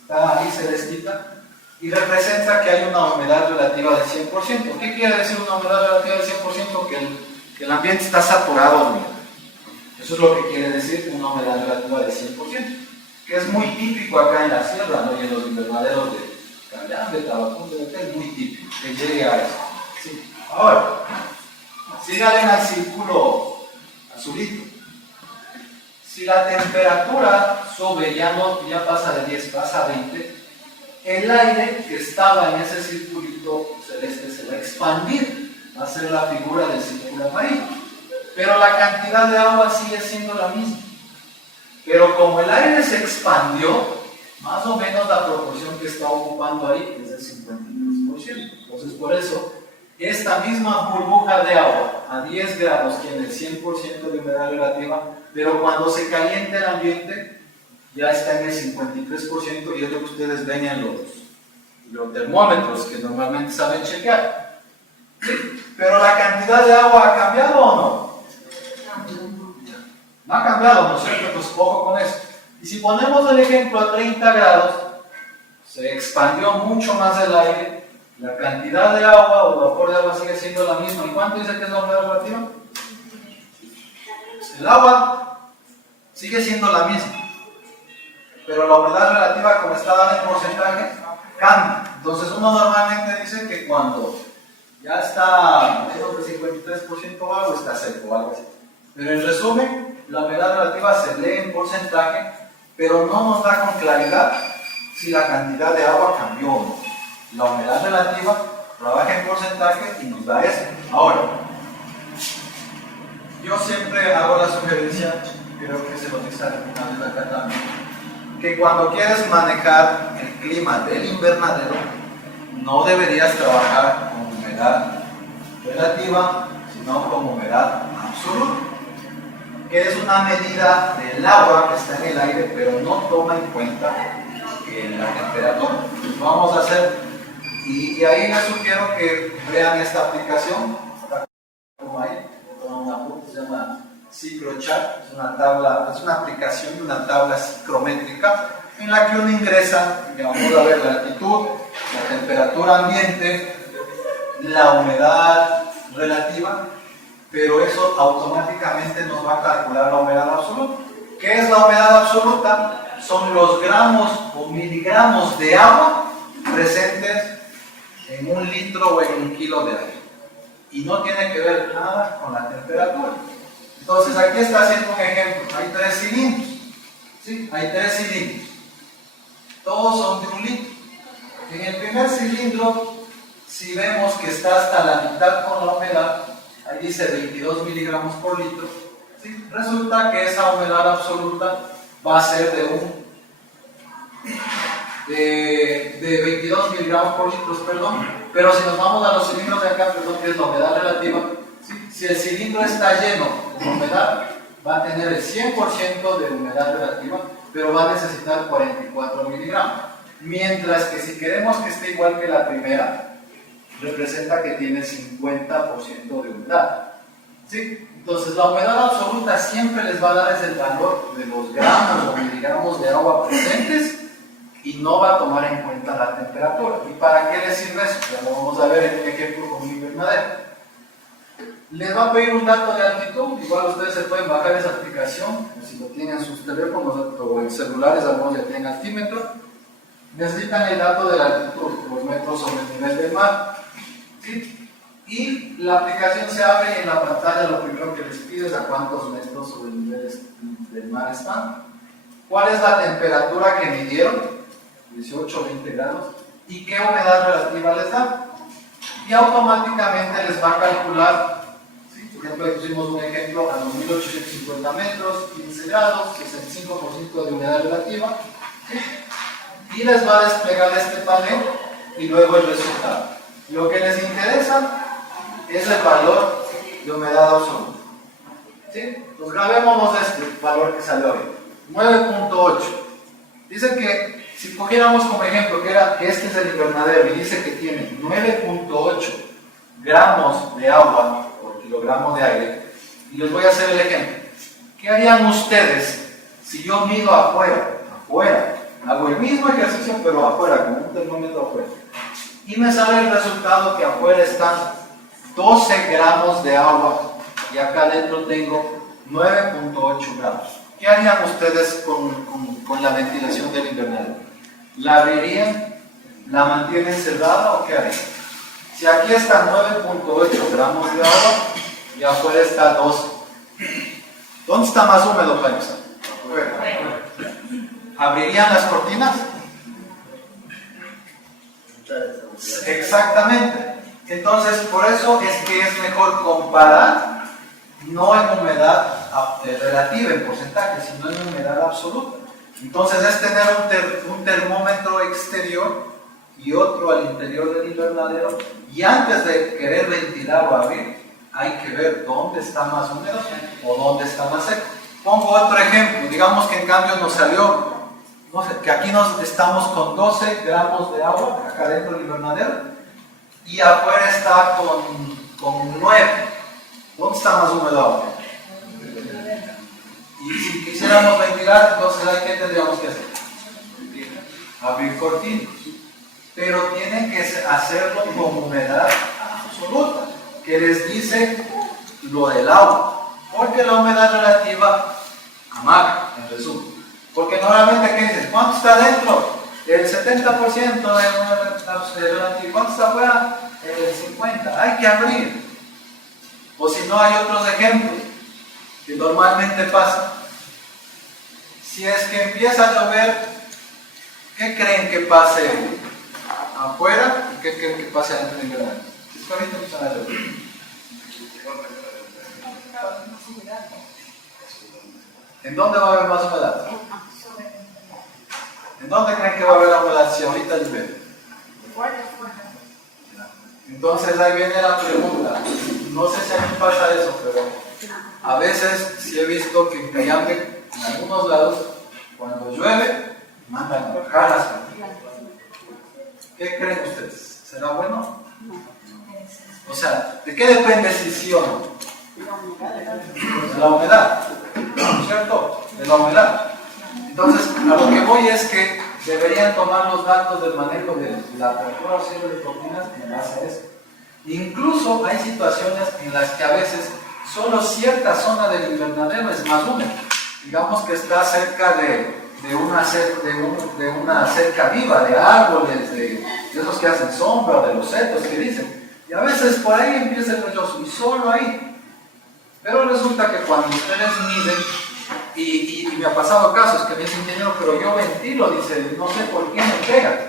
está ahí celestita, y representa que hay una humedad relativa del 100%. ¿Qué quiere decir una humedad relativa del 100%? Que el ambiente está saturado de humedad. Eso es lo que quiere decir una humedad relativa del 100%. Que es muy típico acá en la sierra, ¿no? Y en los invernaderos de Callán, de Tabacundo, es muy típico que llegue a eso. ¿Sí? Ahora, síganle al círculo azulito. Si la temperatura sube, ya pasa de 10, pasa a 20, el aire que estaba en ese circulito celeste se va a expandir, va a ser la figura del círculo amarillo. Pero la cantidad de agua sigue siendo la misma. Pero como el aire se expandió, más o menos la proporción que está ocupando ahí es del 53%. Entonces, por eso, esta misma burbuja de agua a 10 grados tiene el 100% de humedad relativa, pero cuando se calienta el ambiente, ya está en el 53%, y es lo que ustedes ven en los termómetros que normalmente saben chequear. ¿Sí? Pero la cantidad de agua ha cambiado o no? No ha cambiado, ¿no es cierto? Pues ojo con eso. Y si ponemos el ejemplo a 30 grados, se expandió mucho más el aire, la cantidad de agua o vapor de agua sigue siendo la misma. ¿Y cuánto dice que es la humedad relativa? El agua sigue siendo la misma, pero la humedad relativa, como está dada en porcentaje, cambia. Entonces uno normalmente dice que cuando ya está menos de 53% agua, está seco o algo así. Pero en resumen, la humedad relativa se lee en porcentaje, pero no nos da con claridad si la cantidad de agua cambió o no. La humedad relativa trabaja en porcentaje y nos da eso. Ahora, yo siempre hago la sugerencia, creo que se lo dice alguna vez acá también, que cuando quieres manejar el clima del invernadero, no deberías trabajar con humedad relativa, sino con humedad absoluta, que es una medida del agua que está en el aire, pero no toma en cuenta la temperatura. Vamos a hacer, y ahí les sugiero que vean esta aplicación, como ahí, una foto, se llama Ciclochart, es una aplicación de una tabla ciclométrica en la que uno ingresa, vamos a ver la altitud, la temperatura ambiente, la humedad relativa, pero eso automáticamente nos va a calcular la humedad absoluta. ¿Qué es la humedad absoluta? Son los gramos o miligramos de agua presentes en un litro o en un kilo de aire. Y no tiene que ver nada con la temperatura. Entonces aquí está haciendo un ejemplo. Hay 3 cilindros. ¿Sí? Hay 3 cilindros. Todos son de 1 litro. En el primer cilindro, si vemos que está hasta la mitad con la humedad, ahí dice 22 miligramos por litro, ¿sí? Resulta que esa humedad absoluta va a ser de 22 miligramos por litro, perdón. Pero si nos vamos a los cilindros de acá, perdón, que es la humedad relativa, ¿sí? Si el cilindro está lleno con humedad, va a tener el 100% de humedad relativa, pero va a necesitar 44 miligramos. Mientras que si queremos que esté igual que la primera, representa que tiene 50% de humedad. ¿Sí? Entonces la humedad absoluta siempre les va a dar el valor de los gramos o miligramos de agua presentes y no va a tomar en cuenta la temperatura. ¿Y para qué les sirve eso? Ya lo vamos a ver en un ejemplo con un invernadero. Les va a pedir un dato de altitud, igual ustedes se pueden bajar esa aplicación, si lo tienen en sus teléfonos o en celulares, algunos ya tienen altímetro. Necesitan el dato de la altitud, los metros sobre el nivel del mar. ¿Sí? Y la aplicación se abre y en la pantalla lo primero que les pide es a cuántos metros sobre el nivel del mar están. ¿Cuál es la temperatura que midieron? 18 o 20 grados. ¿Y qué humedad relativa les da? Y automáticamente les va a calcular, ¿sí? Por ejemplo, aquí pusimos un ejemplo a los 1850 metros, 15 grados, 65% de humedad relativa. ¿Sí? Y les va a desplegar este panel y luego el resultado. Lo que les interesa es el valor de humedad absoluta. ¿Sí? Pues grabémonos este valor que salió hoy. 9.8. Dice que si cogiéramos como ejemplo que este es el invernadero y dice que tiene 9.8 gramos de agua por kilogramo de aire, y les voy a hacer el ejemplo. ¿Qué harían ustedes si yo mido afuera, hago el mismo ejercicio pero afuera, con un termómetro afuera, y me sale el resultado que afuera están 12 gramos de agua y acá adentro tengo 9.8 gramos? ¿Qué harían ustedes con la ventilación del invernadero? ¿La abrirían? ¿La mantienen cerrada o qué harían? Si aquí está 9.8 gramos de agua y afuera está 12, ¿dónde está más húmedo para empezar? ¿Abrirían las cortinas? Exactamente. Entonces, por eso es que es mejor comparar no en humedad relativa, en porcentaje, sino en humedad absoluta. Entonces es tener un termómetro exterior y otro al interior del invernadero, y antes de querer ventilar o abrir, hay que ver dónde está más húmedo o dónde está más seco. Pongo otro ejemplo. Digamos que en cambio nos salió, no sé, que aquí estamos con 12 gramos de agua acá dentro del invernadero y afuera está con 9. ¿Dónde está más húmedo ahora? Y si quisiéramos ventilar, entonces ¿qué tendríamos que hacer? Abrir cortinas. Pero tienen que hacerlo con humedad absoluta, que les dice lo del agua. Porque la humedad relativa amaga, en resumen. Porque normalmente, ¿qué dicen? ¿Cuánto está dentro? El 70% de humedad relativa. ¿Cuánto está afuera? el 50, hay que abrir. O si no, hay otros ejemplos que normalmente pasan. Si es que empieza a llover, ¿qué creen que pase afuera y qué creen que pase adentro del invernadero? Es que ahorita empiezan a llover. ¿En dónde va a haber más humedad? ¿En dónde creen que va a haber la humedad si ahorita llueve? Entonces ahí viene la pregunta. No sé si a mí pasa eso, pero a veces sí he visto que en Cayambe, en algunos lados, cuando llueve, mandan cajas. ¿Qué creen ustedes? ¿Será bueno? O sea, ¿de qué depende si sí o no? De la humedad, ¿cierto? De la humedad. Entonces, a lo que voy es que deberían tomar los datos del manejo de la apertura o cierre de cortinas en base a eso. Incluso hay situaciones en las que a veces solo cierta zona del invernadero es más húmeda. Digamos que está cerca de una cerca viva, de árboles, de esos que hacen sombra, de los setos que dicen. Y a veces por ahí empieza el velloso, y solo ahí. Pero resulta que cuando ustedes miden, y me ha pasado casos que me dicen, ingeniero, pero yo ventilo, dice, no sé por qué me pega.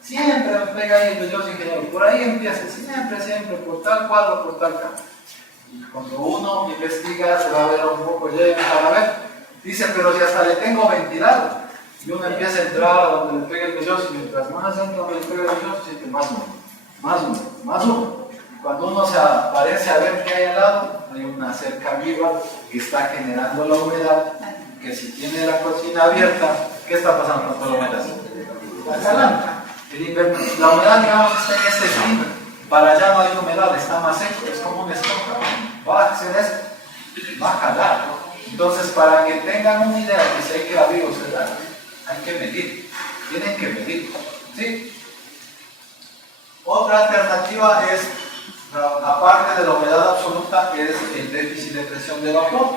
Siempre me pega ahí el velloso, ingeniero, por ahí empieza, siempre, por tal cuadro, por tal campo. Y cuando uno investiga, se va a ver un poco, llega a ver, dice, pero si hasta le tengo ventilado. Y uno empieza a entrar a donde le pega el velloso, y mientras más entra donde le pega el velloso, siente más uno. Cuando uno se aparece a ver qué hay al lado, hay una cerca viva que está generando la humedad, que si tiene la cocina abierta, ¿qué está pasando con toda la humedad? Está calando. La humedad, digamos, está en este clima. Para allá no hay humedad, está más seco, es como un estopa. Va a hacer eso, va a jalar. Entonces, para que tengan una idea de si hay que abrir o cerrar, hay que medir. Tienen que medir. ¿Sí? Otra alternativa es, aparte de la humedad absoluta, es el déficit de presión de vapor,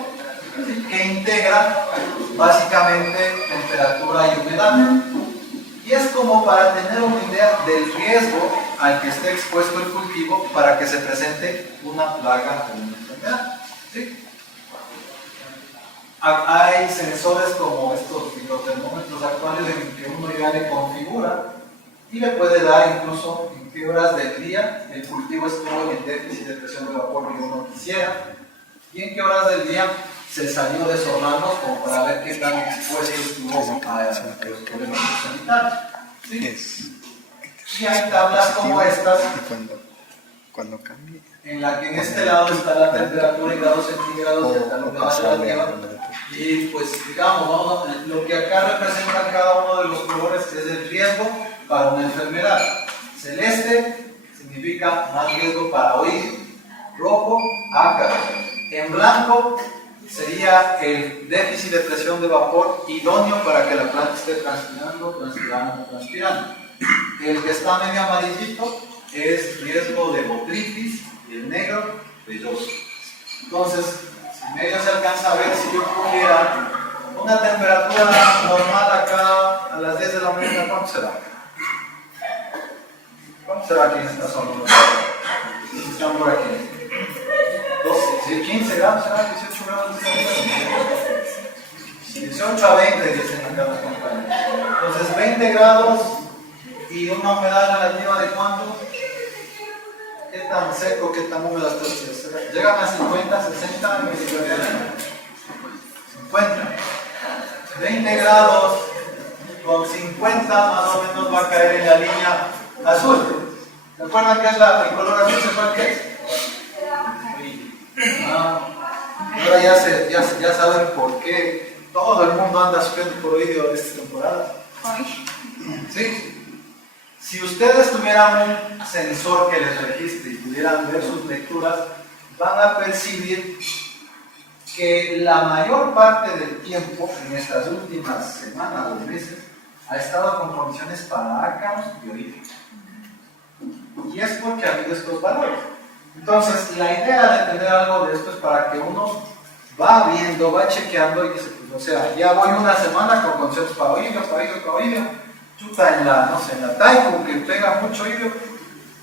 que integra básicamente temperatura y humedad. Y es como para tener una idea del riesgo al que esté expuesto el cultivo para que se presente una plaga o una enfermedad. ¿Sí? Hay sensores como estos microtermómetros actuales en que uno ya le configura y le puede dar incluso en qué horas del día el cultivo estuvo en el déficit de presión de vapor que uno quisiera y en qué horas del día se salió de esos rangos como para ver qué tan expuesto estuvo a los problemas sanitarios. ¿Sí? Y hay tablas como estas cuando cambie, en la que en este lado está la temperatura en grados centígrados de la humedad relativa y pues digamos, ¿no? Lo que acá representa cada uno de los colores es el riesgo para una enfermedad. Celeste significa más riesgo para oír, rojo, ácaro. En blanco sería el déficit de presión de vapor idóneo para que la planta esté transpirando. El que está medio amarillito es riesgo de botritis y el negro velloso. Entonces, si medio se alcanza a ver, si yo pusiera una temperatura normal acá a las 10 de la mañana, ¿cuánto será? ¿Cuánto será aquí en esta zona? Están por aquí. 12, 15 grados, será 18 grados. 18 a 20 dicen acá los compañeros. Entonces 20 grados y una humedad relativa de cuánto? ¿Qué tan seco, qué tan húmedo está? Llegan a 50, 60, 50. 20 grados con 50 más o menos va a caer en la línea azul. ¿Recuerdan qué es el color azul? ¿Se cuál que es? Ahora ya saben por qué todo el mundo anda sufriendo por oído esta temporada. ¿Sí? Si ustedes tuvieran un sensor que les registre y pudieran ver sus lecturas, van a percibir que la mayor parte del tiempo en estas últimas semanas o meses ha estado con condiciones para ácaros y oídos. Y es porque ha habido estos valores. Entonces, la idea de tener algo de esto es para que uno va viendo, va chequeando y dice, pues, o sea, ya voy una semana con condiciones para oído. Chuta, en la Taipu, que pega mucho oído,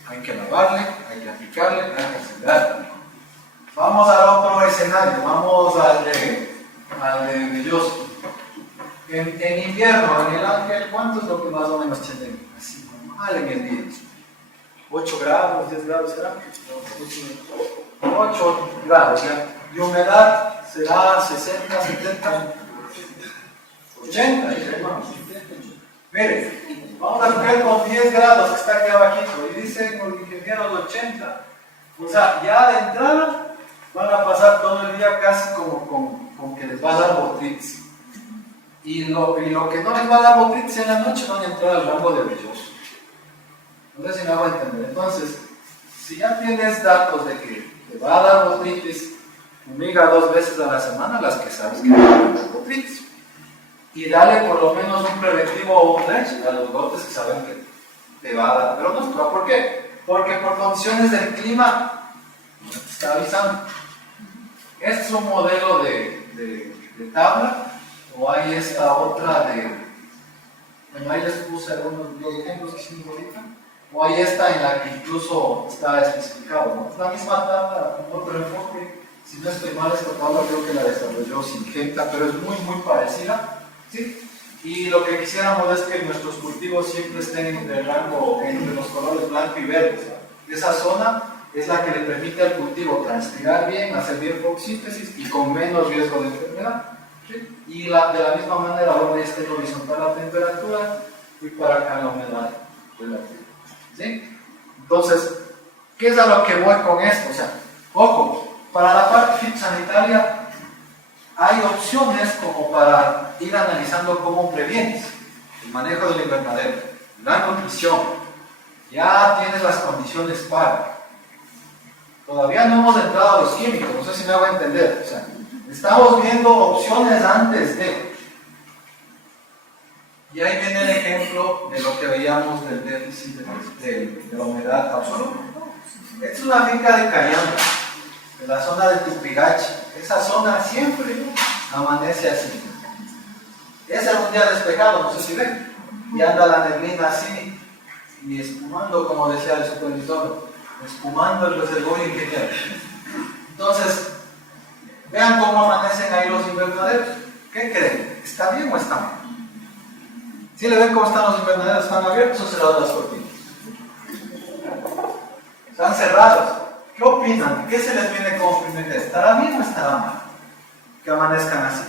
Hay que lavarle, hay que aplicarle, hay que acelerar. Vamos al otro escenario, vamos al de Belloso. En invierno, en el Ángel, ¿cuánto es lo que más o menos tiene? Así normal en el día. 8 grados, 10 grados será. 8 grados, ¿ya? Y humedad será 60, 70, 80. Mire, vamos a coger con 10 grados que está aquí abajito y dicen los ingenieros 80. O sea, ya de entrada van a pasar todo el día casi como con que les va a dar botritis. Y lo que no les va a dar botritis en la noche van a entrar al rango de Belloso. No sé si me hago entender. Entonces, si ya tienes datos de que te va a dar botritis, fumiga 2 veces a la semana las que sabes que te va a dar botritis. Y dale por lo menos un preventivo o un drench a los brotes que saben que te va a dar. Pero no, ¿por qué? Porque por condiciones del clima no te está avisando. Este es un modelo de tabla, o hay esta otra bueno, ahí les puse algunos ejemplos que hicimos ahorita, o hay esta en la que incluso está especificado, ¿no? Es la misma tabla con otro enfoque. Si no estoy mal, esta tabla creo que la desarrolló Syngenta, pero es muy parecida, ¿sí? Y lo que quisiéramos es que nuestros cultivos siempre estén entre el rango, entre los colores blanco y verde, ¿sí? Esa zona es la que le permite al cultivo transpirar bien, hacer bien fotosíntesis y con menos riesgo de enfermedad, ¿sí? Y de la misma manera, donde esté horizontal la temperatura y para acá la humedad relativa, ¿sí? Entonces, ¿qué es a lo que voy con esto? O sea, ojo, para la parte fitosanitaria hay opciones como para ir analizando cómo previenes el manejo del invernadero, la nutrición, ya tienes las condiciones para. Todavía no hemos entrado a los químicos, no sé si me hago entender. O sea, estamos viendo opciones antes de. Y ahí viene el ejemplo de lo que veíamos del déficit de la humedad absoluta. Esta es una finca de Cayamba, de la zona de Tupigachi. Esa zona siempre amanece así. Ese es un día despejado, no sé si ven. Y anda la neblina así, y espumando, como decía el supervisor, espumando el reservorio ingeniero. Entonces, vean cómo amanecen ahí los invernaderos. ¿Qué creen? ¿Está bien o está mal? ¿Sí le ven cómo están los invernaderos? ¿Están abiertos o cerrados las cortinas? Están cerrados. ¿Qué opinan? ¿Qué se les viene como primera idea? ¿Estará bien o estará mal que amanezcan así?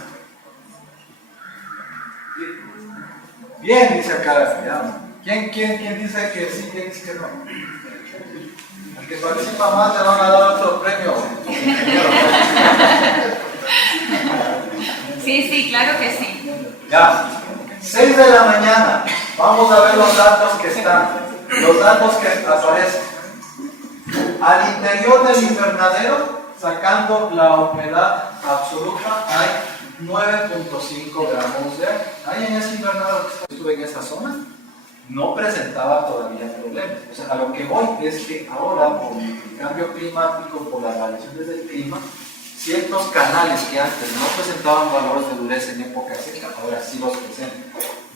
Bien, dice acá. ¿Quién dice que sí? ¿Quién dice que no? Al que participa más le van a dar otro premio. Sí, claro que sí. Ya, 6 de la mañana. Vamos a ver los datos que están. Los datos que aparecen. Al interior del invernadero, sacando la humedad absoluta, hay 9.5 gramos de aire. Ahí en ese invernadero que estuve en esa zona, no presentaba todavía problemas. O sea, a lo que voy es que ahora, por el cambio climático, por las variaciones del clima, ciertos canales que antes no presentaban valores de dureza en época seca, ahora sí los presentan.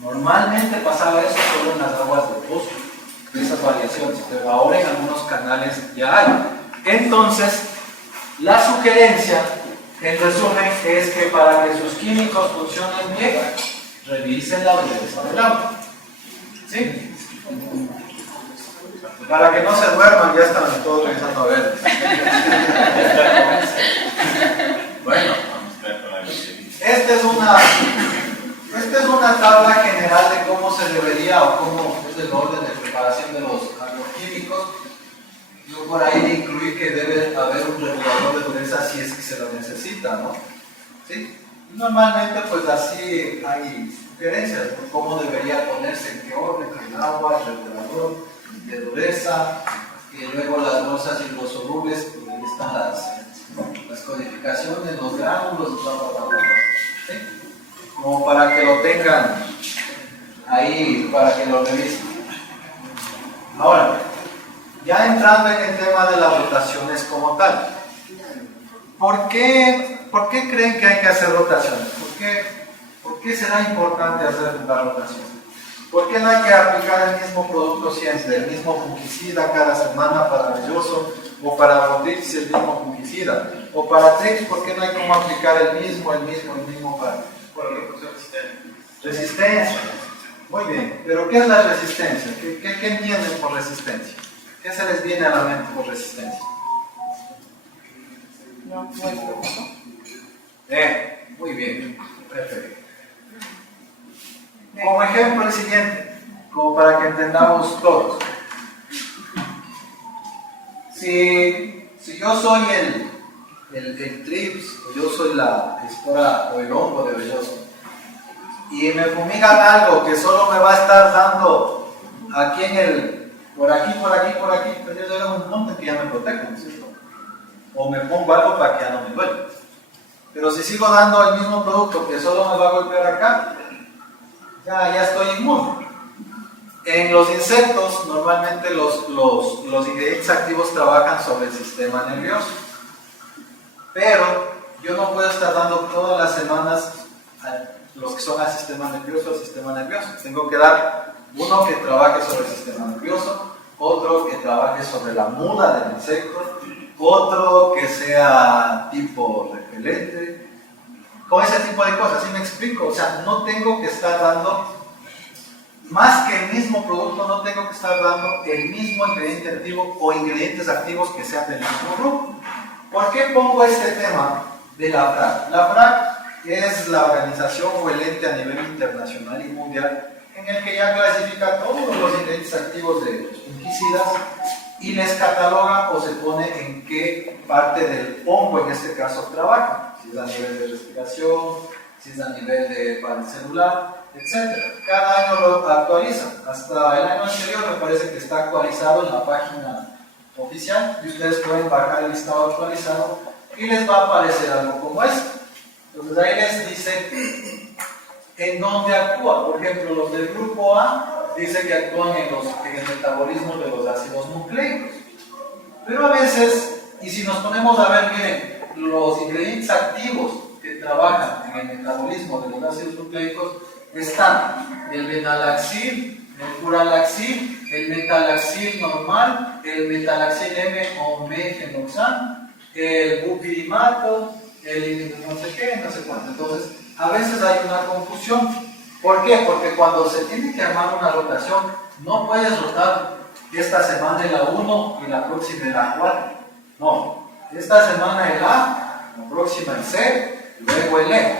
Normalmente pasaba eso solo en las aguas de pozo, de esas variaciones, pero ahora en algunos canales ya hay. Entonces, la sugerencia, en resumen, es que para que sus químicos funcionen bien, revisen la dureza del agua. ¿Sí? Para que no se duerman, ya están todos revisando a ver. Bueno, esta es una tabla general de cómo se debería o cómo es el orden de preparación de los agroquímicos. Yo por ahí incluí que debe haber un regulador de dureza si es que se lo necesita, ¿no? ¿Sí? Normalmente pues así hay sugerencias de cómo debería ponerse, en qué orden, el agua, el regulador de dureza, y luego las bolsas hidrosolubles, pues ahí están las codificaciones, los gránulos, ¿sí? Como para que lo tengan ahí, para que lo revisen. Ahora, ya entrando en el tema de las rotaciones como tal, ¿por qué creen que hay que hacer rotaciones? ¿Por qué será importante hacer la rotación? ¿Por qué no hay que aplicar el mismo producto siempre, el mismo fungicida cada semana para velloso, o para Botrix el mismo fungicida, o para Trix, ¿por qué no hay como aplicar el mismo para? Resistencia. Muy bien, pero ¿qué es la resistencia? ¿Qué entienden por resistencia? ¿Qué se les viene a la mente por resistencia? Muy bien, perfecto. Como ejemplo el siguiente, como para que entendamos todos. Si yo soy el trips, o yo soy la espora o el hongo de velloso, y me fumigan algo que solo me va a estar dando aquí por aquí, pues yo llego a un punto en que ya me protejo, ¿no es cierto? O me pongo algo para que ya no me duele. Pero si sigo dando el mismo producto que solo me va a golpear acá, ya estoy inmune. En los insectos, normalmente los ingredientes activos trabajan sobre el sistema nervioso. Pero yo no puedo estar dando todas las semanas los que son al sistema nervioso. Tengo que dar uno que trabaje sobre el sistema nervioso, otro que trabaje sobre la muda del insecto, otro que sea tipo repelente, con ese tipo de cosas. ¿Sí me explico? O sea, no tengo que estar dando más que el mismo producto, no tengo que estar dando el mismo ingrediente activo o ingredientes activos que sean del mismo grupo. ¿Por qué pongo este tema de la FRAC? La FRAC es la organización o el ente a nivel internacional y mundial en el que ya clasifica todos los ingredientes activos de los fungicidas y les cataloga o se pone en qué parte del hongo en este caso trabaja, si es a nivel de respiración, si es a nivel de pared celular, etc. Cada año lo actualizan. Hasta el año anterior me parece que está actualizado en la página oficial y ustedes pueden bajar el listado actualizado y les va a aparecer algo como esto. Entonces ahí les dice en dónde actúa. Por ejemplo, los del grupo A dice que actúan en el metabolismo de los ácidos nucleicos. Pero a veces, y si nos ponemos a ver, miren, los ingredientes activos que trabajan en el metabolismo de los ácidos nucleicos están el venalaxil, el furalaxil, el metalaxil normal, el metalaxil M o mefenoxam, el bupirimato, el no sé qué, no sé cuánto. Entonces, a veces hay una confusión. ¿Por qué? Porque cuando se tiene que armar una rotación, no puedes rotar esta semana el A1 y la próxima el A4. No, esta semana el A, la próxima el C, luego el E.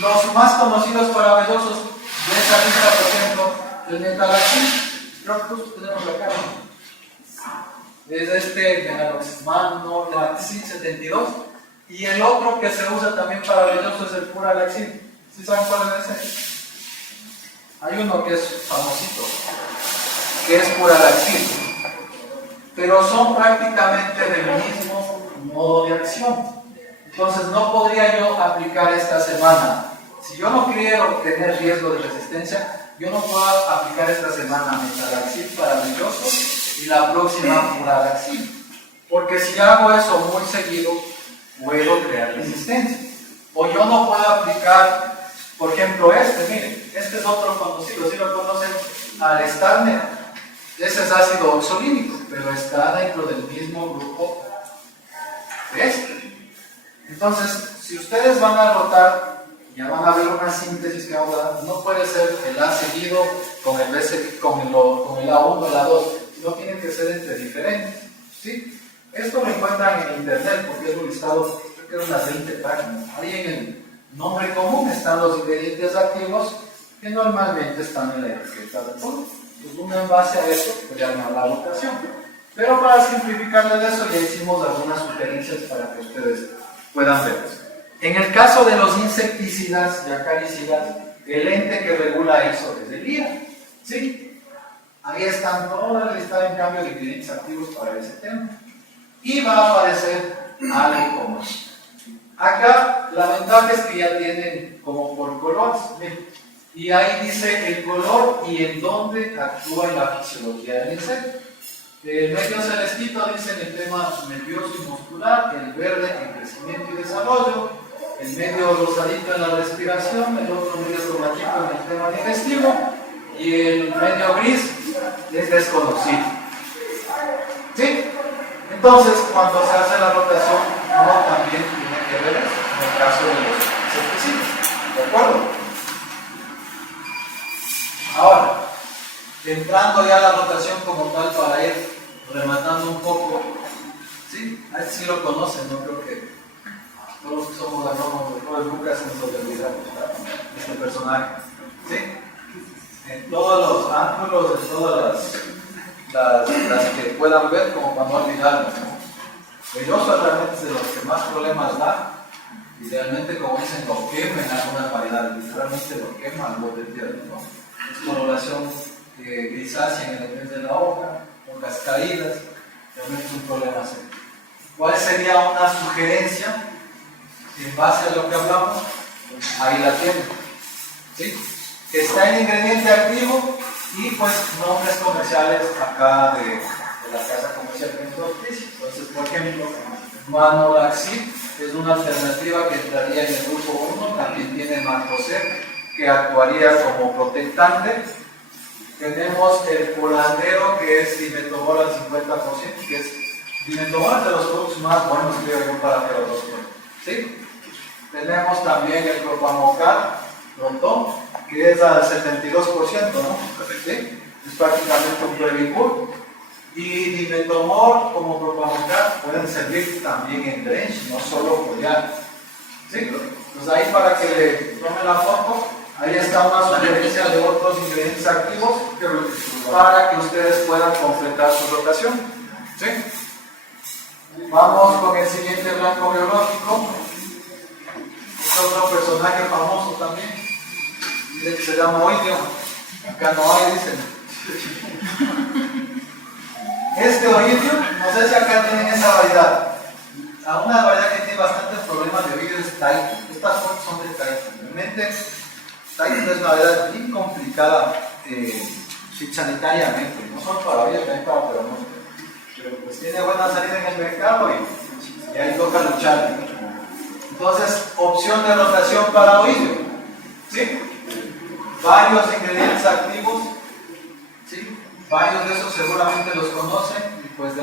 Los más conocidos para vellosos de esa lista, por ejemplo, el metalaxil, creo que todos tenemos la cara. Es este venaloxman, no, Laxil 72. Y el otro que se usa también para vellosos es el furalaxil. ¿Sí saben cuál es ese? Hay uno que es famosito, que es furalaxil. Pero son prácticamente del mismo modo de acción. Entonces no podría yo aplicar esta semana. Si yo no quiero tener riesgo de resistencia, yo no puedo aplicar esta semana metalaxil para vellosos y la próxima furalaxil. Porque si hago eso muy seguido, puedo crear resistencia. O yo no puedo aplicar, por ejemplo, miren, este es otro conocido, si lo conocen, Alestarner. Ese es ácido oxolínico, pero está dentro del mismo grupo de este. Entonces, si ustedes van a rotar, ya van a ver una síntesis que vamos a dar. No puede ser el A seguido con el B con el A1 el A2, no tienen que ser entre diferentes, ¿sí? Esto lo encuentran en internet porque es un listado, creo que eran unas 20 páginas. Ahí en el nombre común están los ingredientes activos que normalmente están en la etiqueta de todo. Pues uno en base a eso puede armar la rotación. Pero para simplificarles eso ya hicimos algunas sugerencias para que ustedes puedan ver eso. En el caso de los insecticidas y acaricidas, el ente que regula eso es el IRA, ¿sí? Ahí están todas las listas en cambio de ingredientes activos para ese tema. Y va a aparecer algo como esto. Acá la ventaja es que ya tienen como por colores, ¿sí? Y ahí dice el color y en dónde actúa en la fisiología del insecto. El medio celestito dice en el tema nervioso y muscular, el verde en crecimiento y desarrollo, el medio rosadito en la respiración, el otro medio cromático en el tema digestivo, y el medio gris es desconocido. ¿Sí? Entonces, cuando se hace la rotación, uno también tiene que ver eso, en el caso de los escepticismos. ¿De acuerdo? Ahora, entrando ya a la rotación como tal para ir rematando un poco, ¿sí? A este sí lo conocen, no creo que todos los que somos agrónomos, nunca se nos olvida este personaje, ¿sí? En todos los ángulos, en todas las que puedan ver, como para no olvidarlo, ¿no? El oso realmente es de los que más problemas da, y realmente, como dicen, lo quema en algunas variedades, literalmente lo quema al bote de tierra, ¿no? Es coloración grisácea en el mes de la hoja, hojas caídas, realmente es un problema serio. ¿Cuál sería una sugerencia en base a lo que hablamos? Ahí la tienen, ¿sí? Está el ingrediente activo y pues nombres comerciales acá de la casa comercial Ventotis. Entonces, por ejemplo, Manolaxib es una alternativa que entraría en el grupo 1, también tiene Mancozeb, que actuaría como protectante. Tenemos el polandero, que es dimetobol al 50%, que es dimetobol es de los productos más buenos, creo yo, para que los ¿sí? Tenemos también el propamocar, Proton, que es al 72%, ¿no? ¿Sí? Es prácticamente un Previgur. Y dimetomor como propamocar pueden servir también en drench, no solo foliar. ¿Sí? Entonces ahí para que le tomen la foto, ahí está una sugerencia de otros ingredientes activos para que ustedes puedan completar su rotación. ¿Sí? Vamos con el siguiente blanco biológico. Es otro personaje famoso también. Dice que se llama oidio. Acá no hay, dicen. Este oidio, no sé si acá tienen esa variedad. A una variedad que tiene bastantes problemas de oidio es Taito. Estas fotos son de Taito. Realmente, Taito es una variedad bien complicada sanitariamente. No solo para oidio, también para peronospora. Pero pues tiene buena salida en el mercado y ahí toca luchar. Entonces, opción de rotación para oidio. ¿Sí? Varios ingredientes activos. ¿Sí? Varios de esos seguramente los conocen. Y pues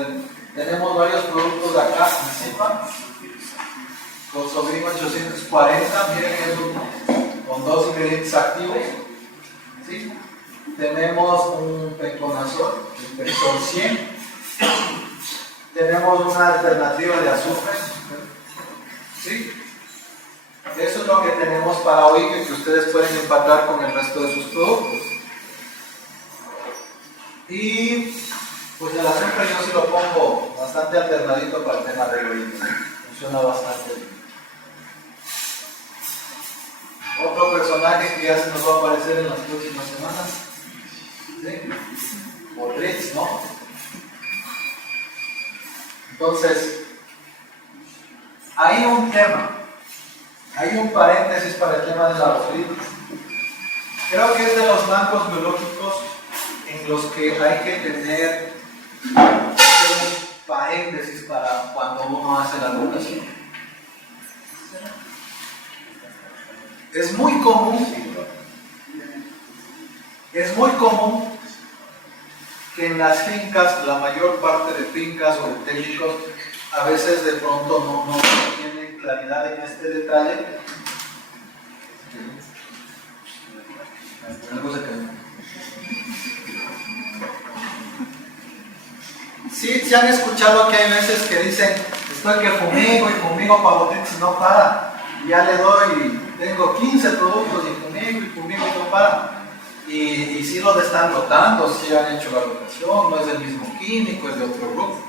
tenemos varios productos de acá en cepa. Cosobrin 840, miren que es con dos ingredientes activos. ¿Sí? Tenemos un penconazol, el Pensol 100. Tenemos una alternativa de azufre. ¿Sí? Eso es lo que tenemos para hoy, que ustedes pueden empatar con el resto de sus productos. Y pues el azufre yo sí lo pongo bastante alternadito para el tema del oído. Funciona bastante bien. Otro personaje que ya se nos va a aparecer en las próximas semanas. ¿Sí? Botrix, ¿no? Entonces, hay un tema, hay un paréntesis para el tema de la botritis. Creo que es de los blancos biológicos en los que hay que tener un paréntesis para cuando uno hace la rotación. Es muy común que en las fincas, la mayor parte de fincas o de técnicos, a veces de pronto no tienen claridad en este detalle. Sí han escuchado que hay veces que dicen, estoy que fumigo para botrix y no para. Y ya le doy, tengo 15 productos y fumigo y no para. Y sí los están rotando, sí han hecho la rotación, no es del mismo químico, es de otro grupo,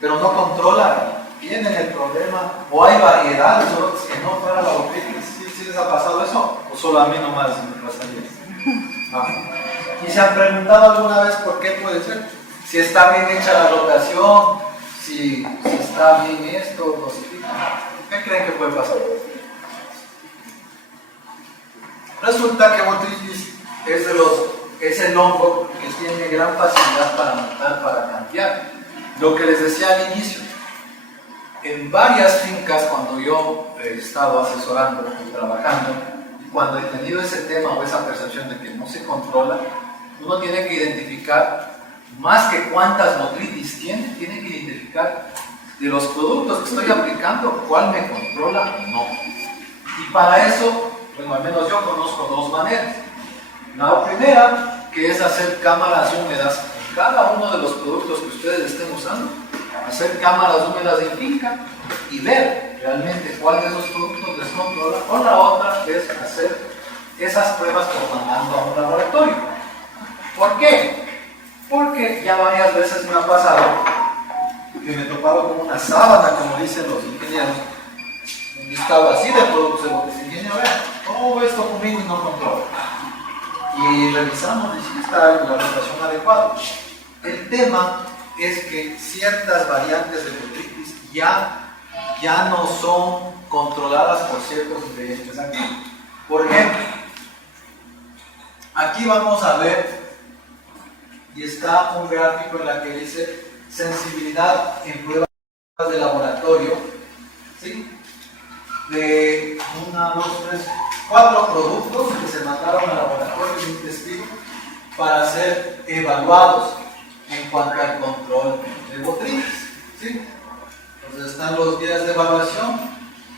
pero no controlan, tienen el problema, o hay variedades que no para la botritis. ¿Sí les ha pasado eso? ¿O solo a mí nomás me pasaría? ¿Y se han preguntado alguna vez por qué puede ser? Si está bien hecha la rotación, si está bien esto, no sé. ¿Qué creen que puede pasar? Resulta que botritis es el hongo que tiene gran facilidad para matar, para cambiar. Lo que les decía al inicio, en varias fincas cuando yo he estado asesorando y trabajando, cuando he tenido ese tema o esa percepción de que no se controla, uno tiene que identificar más que cuántas motritis tiene que identificar de los productos que estoy aplicando cuál me controla o no. Y para eso, bueno, al menos yo conozco dos maneras. La primera, que es hacer cámaras húmedas en cada uno de los productos que ustedes estén usando, hacer cámaras húmedas en finca y ver realmente cuál de esos productos les controla. O la otra es hacer esas pruebas por mandando a un laboratorio. ¿Por qué? Porque ya varias veces me ha pasado que me he topado con una sábana, como dicen los ingenieros, un listado así de productos de botes. Ingeniero, vean, todo esto conmigo y no controla. Y revisamos y si está en la rotación adecuada. El tema es que ciertas variantes de botritis ya no son controladas por ciertos ingredientes activos. Por ejemplo, aquí vamos a ver, y está un gráfico en la que dice sensibilidad en pruebas de laboratorio, ¿sí? De 1, 2, 3, 4 productos que se mandaron al laboratorio de un testigo para ser evaluados en cuanto al control de botritis, ¿sí? Entonces están los días de evaluación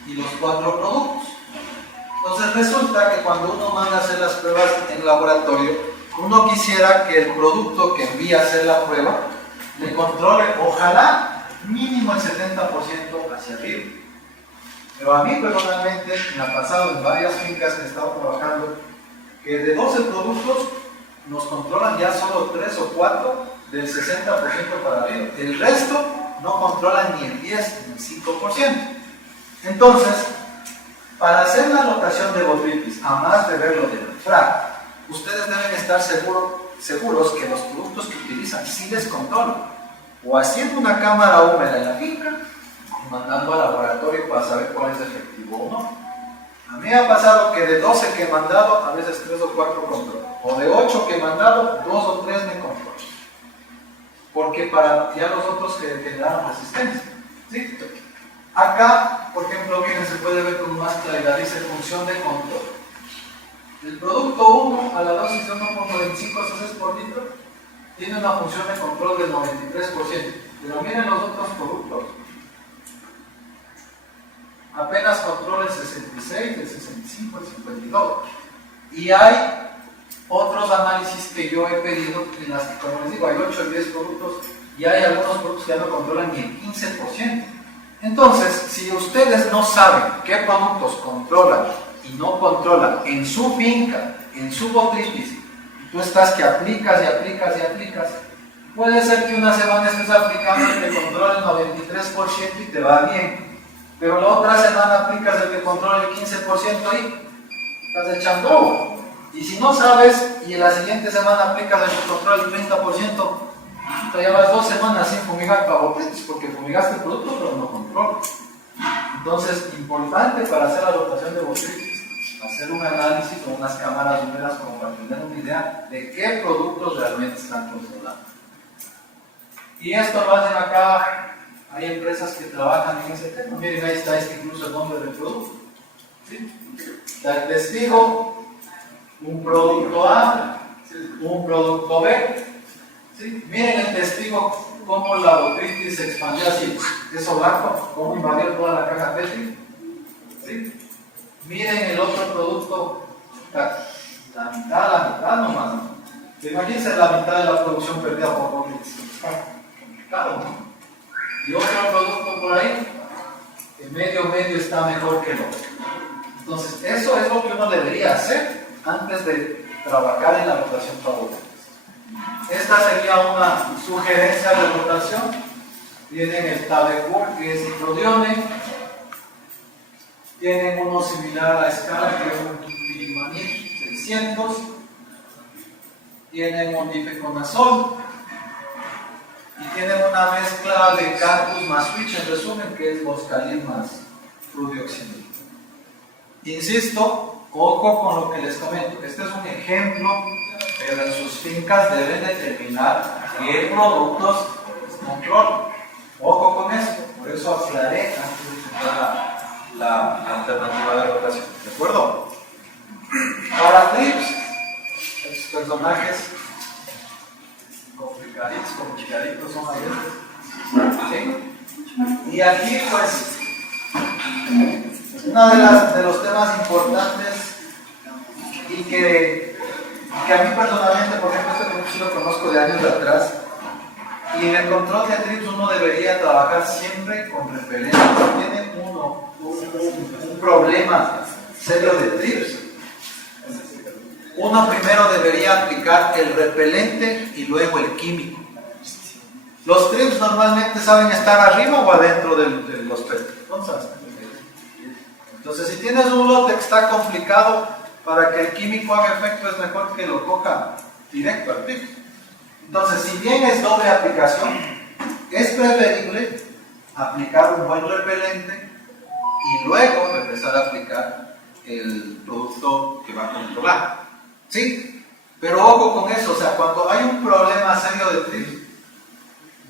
y los 4 productos. Entonces resulta que cuando uno manda a hacer las pruebas en laboratorio, uno quisiera que el producto que envía a hacer la prueba le controle, ojalá, mínimo el 70% hacia arriba. Pero a mí personalmente me ha pasado en varias fincas que he estado trabajando que de 12 productos nos controlan ya solo 3 o 4 del 60% para arriba. El resto no controlan ni el 10 ni el 5%. Entonces, para hacer la rotación de botritis, a más de verlo del FRAC, ustedes deben estar seguros que los productos que utilizan sí les controlan. O haciendo una cámara húmeda en la finca y mandando al laboratorio para saber cuál es efectivo o no. A mí me ha pasado que de 12 que he mandado, a veces 3 o 4 controlan. O de 8 que he mandado, 2 o 3 me controlan. Porque para ya los otros que generaron resistencia. ¿Sí? Acá, por ejemplo, miren, se puede ver con más claridad, dice función de control. El producto 1 a la dosis de 1.25 cc por litro tiene una función de control del 93%. Pero miren los otros productos. Apenas controla el 66, el 65, el 52. Y hay otros análisis que yo he pedido, en las que, como les digo, hay 8 o 10 productos y hay algunos productos que ya no controlan ni el 15%. Entonces, si ustedes no saben qué productos controlan y no controlan en su finca, en su botritis, tú estás que aplicas y aplicas y aplicas, puede ser que una semana estés aplicando el que controla el 93% y te va bien, pero la otra semana aplicas el que controla el 15% y estás echando agua. Y si no sabes y en la siguiente semana aplicas el que controla el 30%, te llevas 2 semanas sin fumigar para botritis porque fumigaste el producto pero no controlas. Entonces, importante para hacer la rotación de botritis, hacer un análisis o unas cámaras húmedas como para tener una idea de qué productos realmente están controlando. Y esto lo hacen acá, hay empresas que trabajan en ese tema. Miren, ahí está incluso el nombre del producto. ¿Sí? Está el testigo, un producto A, un producto B. ¿Sí? Miren el testigo, cómo la botritis se expandió así, eso blanco, cómo invadió toda la caja Petri. ¿Sí? Miren el otro producto, la mitad nomás, ¿no? Imagínense la mitad de la producción perdida por botritis. Complicado, ¿no? Y otro producto por ahí, que medio está mejor que el otro. Entonces, eso es lo que uno debería hacer antes de trabajar en la rotación favorita. Esta sería una sugerencia de rotación. Tienen el Tabecur, que es diclodione. Tienen uno similar a escala, que es un Pirimanil 600. Tienen un difeconazol. Y tienen una mezcla de Cantus más Switch, en resumen, que es Boscalin más Fludioxinil. Insisto, ojo con lo que les comento. Este es un ejemplo, pero en sus fincas deben determinar qué productos controlan. Ojo con esto, por eso aclaré antes de presentar la alternativa de rotación. ¿De acuerdo? Ahora, TRIPS, estos personajes como chicaritos son a veces. ¿Sí? Y aquí, pues, uno de los temas importantes y que a mí personalmente, por ejemplo, este producto sí lo conozco de años atrás, y en el control de trips uno debería trabajar siempre con repelente. Si tiene uno un problema serio de trips, uno primero debería aplicar el repelente y luego el químico. Los trips normalmente saben estar arriba o adentro de los peces. Entonces, si tienes un lote que está complicado, para que el químico haga efecto es mejor que lo coja directo al pico. Entonces, si bien es doble aplicación, es preferible aplicar un buen repelente y luego empezar a aplicar el producto que va a controlar. ¿Sí? Pero ojo con eso, o sea, cuando hay un problema serio de trips,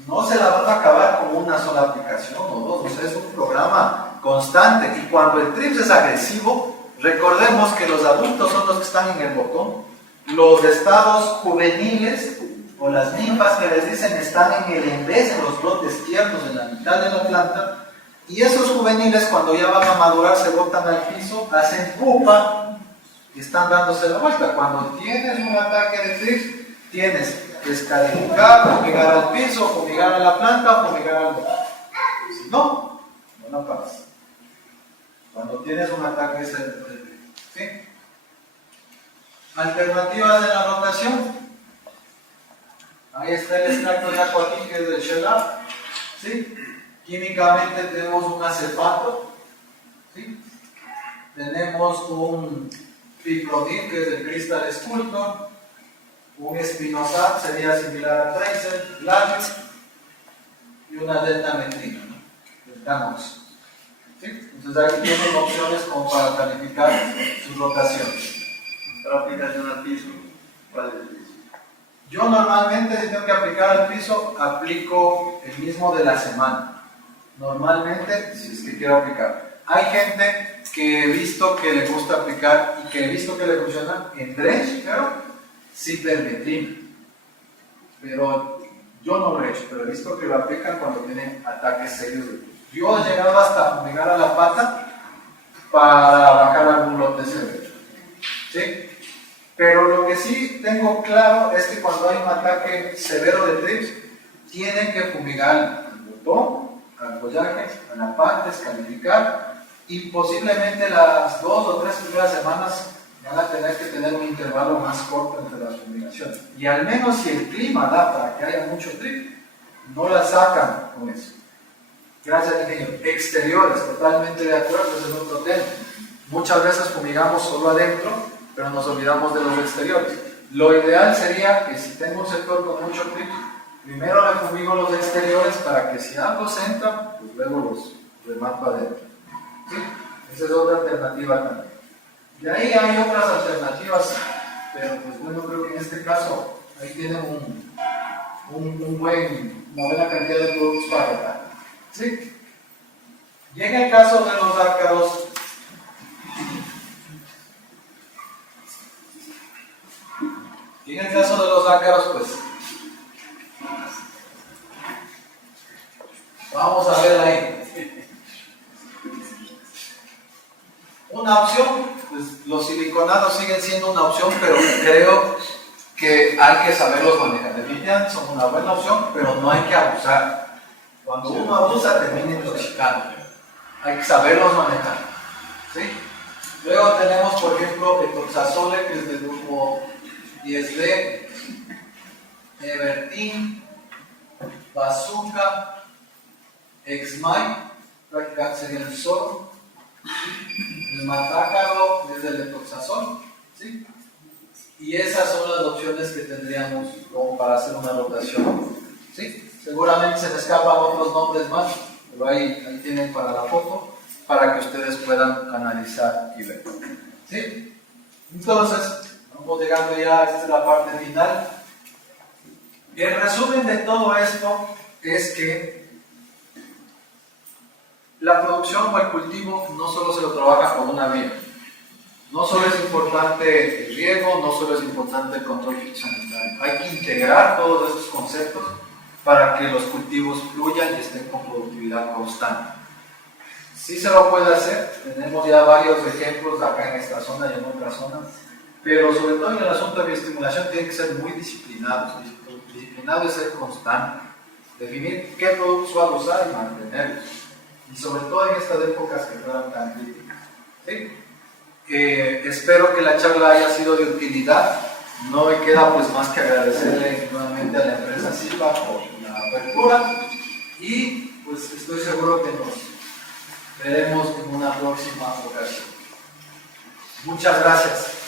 no se la van a acabar con una sola aplicación o dos, o sea, es un programa constante. Y cuando el trips es agresivo, recordemos que los adultos son los que están en el botón, los estados juveniles o las ninfas que les dicen están en el envés, en los brotes tiernos, en la mitad de la planta, y esos juveniles cuando ya van a madurar se botan al piso, hacen pupa y están dándose la vuelta. Cuando tienes un ataque de trips, tienes que descalificar, fumigar al piso, fumigar a la planta, fumigar al botón. Si no, no pasa. Cuando tienes un ataque de trips, ¿sí? Alternativas de la rotación. Ahí está el extracto de aquatín que es del Shellac, ¿sí? Químicamente tenemos un acefato, ¿sí? Tenemos un picrodil que es del Crystal Sculptor, un espinosat sería similar a Tracer, Gladio, y una deltametrina, ¿no? El Tanox. ¿Sí? Entonces aquí tienen opciones como para calificar sus rotaciones. Para aplicación al piso, ¿cuál es el piso? Yo normalmente, si tengo que aplicar al piso, aplico el mismo de la semana. Normalmente, si es que quiero aplicar. Hay gente que he visto que le gusta aplicar y que he visto que le funciona en drench, pero cipermetrina. Pero yo no lo he hecho, pero he visto que lo aplican cuando tienen ataques serios. Yo he llegado hasta fumigar a la pata para bajar algún lote severo. ¿Sí? Pero lo que sí tengo claro es que cuando hay un ataque severo de trips, tienen que fumigar al botón, al follaje, a la pata, descalificar, y posiblemente las 2 o 3 primeras semanas van a tener que tener un intervalo más corto entre las fumigaciones. Y al menos si el clima da para que haya mucho trip, no la sacan con eso. Gracias, ingeniero. Exteriores, totalmente de acuerdo, ese es otro tema. Muchas veces fumigamos solo adentro, pero nos olvidamos de los exteriores. Lo ideal sería que si tengo un sector con mucho trip, primero le fumigo los exteriores para que si algo se entra, pues luego los remato adentro. ¿Sí? Esa es otra alternativa también. De ahí hay otras alternativas, pero pues bueno, creo que en este caso ahí tienen una buena cantidad de productos para retar. ¿Sí? Y en el caso de los ácaros, pues vamos a ver ahí. Una opción, pues los siliconados siguen siendo una opción, pero creo que hay que saberlos manejar. Definitivamente son una buena opción, pero no hay que abusar. Cuando uno abusa termina intoxicando. Hay que saberlos manejar. ¿Sí? Luego tenemos, por ejemplo, el toxazole, que es del grupo 10D, Evertin, Bazooka, Exmai, prácticamente sería el sol, el matácaro es el etoxazol, ¿sí? Y esas son las opciones que tendríamos como para hacer una rotación, ¿sí? Seguramente se me escapan otros nombres más, pero ahí tienen para la foto, para que ustedes puedan analizar y ver, ¿sí? Entonces, vamos llegando ya, esta es la parte final. El resumen de todo esto es que la producción o el cultivo no solo se lo trabaja con una vía. No solo es importante el riego, no solo es importante el control fitosanitario. Hay que integrar todos estos conceptos para que los cultivos fluyan y estén con productividad constante. Sí se lo puede hacer, tenemos ya varios ejemplos acá en esta zona y en otras zonas, pero sobre todo en el asunto de bioestimulación tienen que ser muy disciplinados. Disciplinado es ser constante, definir qué productos va a usar y mantenerlos, y sobre todo en estas épocas que fueran tan críticas. ¿Sí? Espero que la charla haya sido de utilidad. No me queda pues más que agradecerle nuevamente a la empresa Silva por la apertura y pues estoy seguro que nos veremos en una próxima ocasión. Muchas gracias.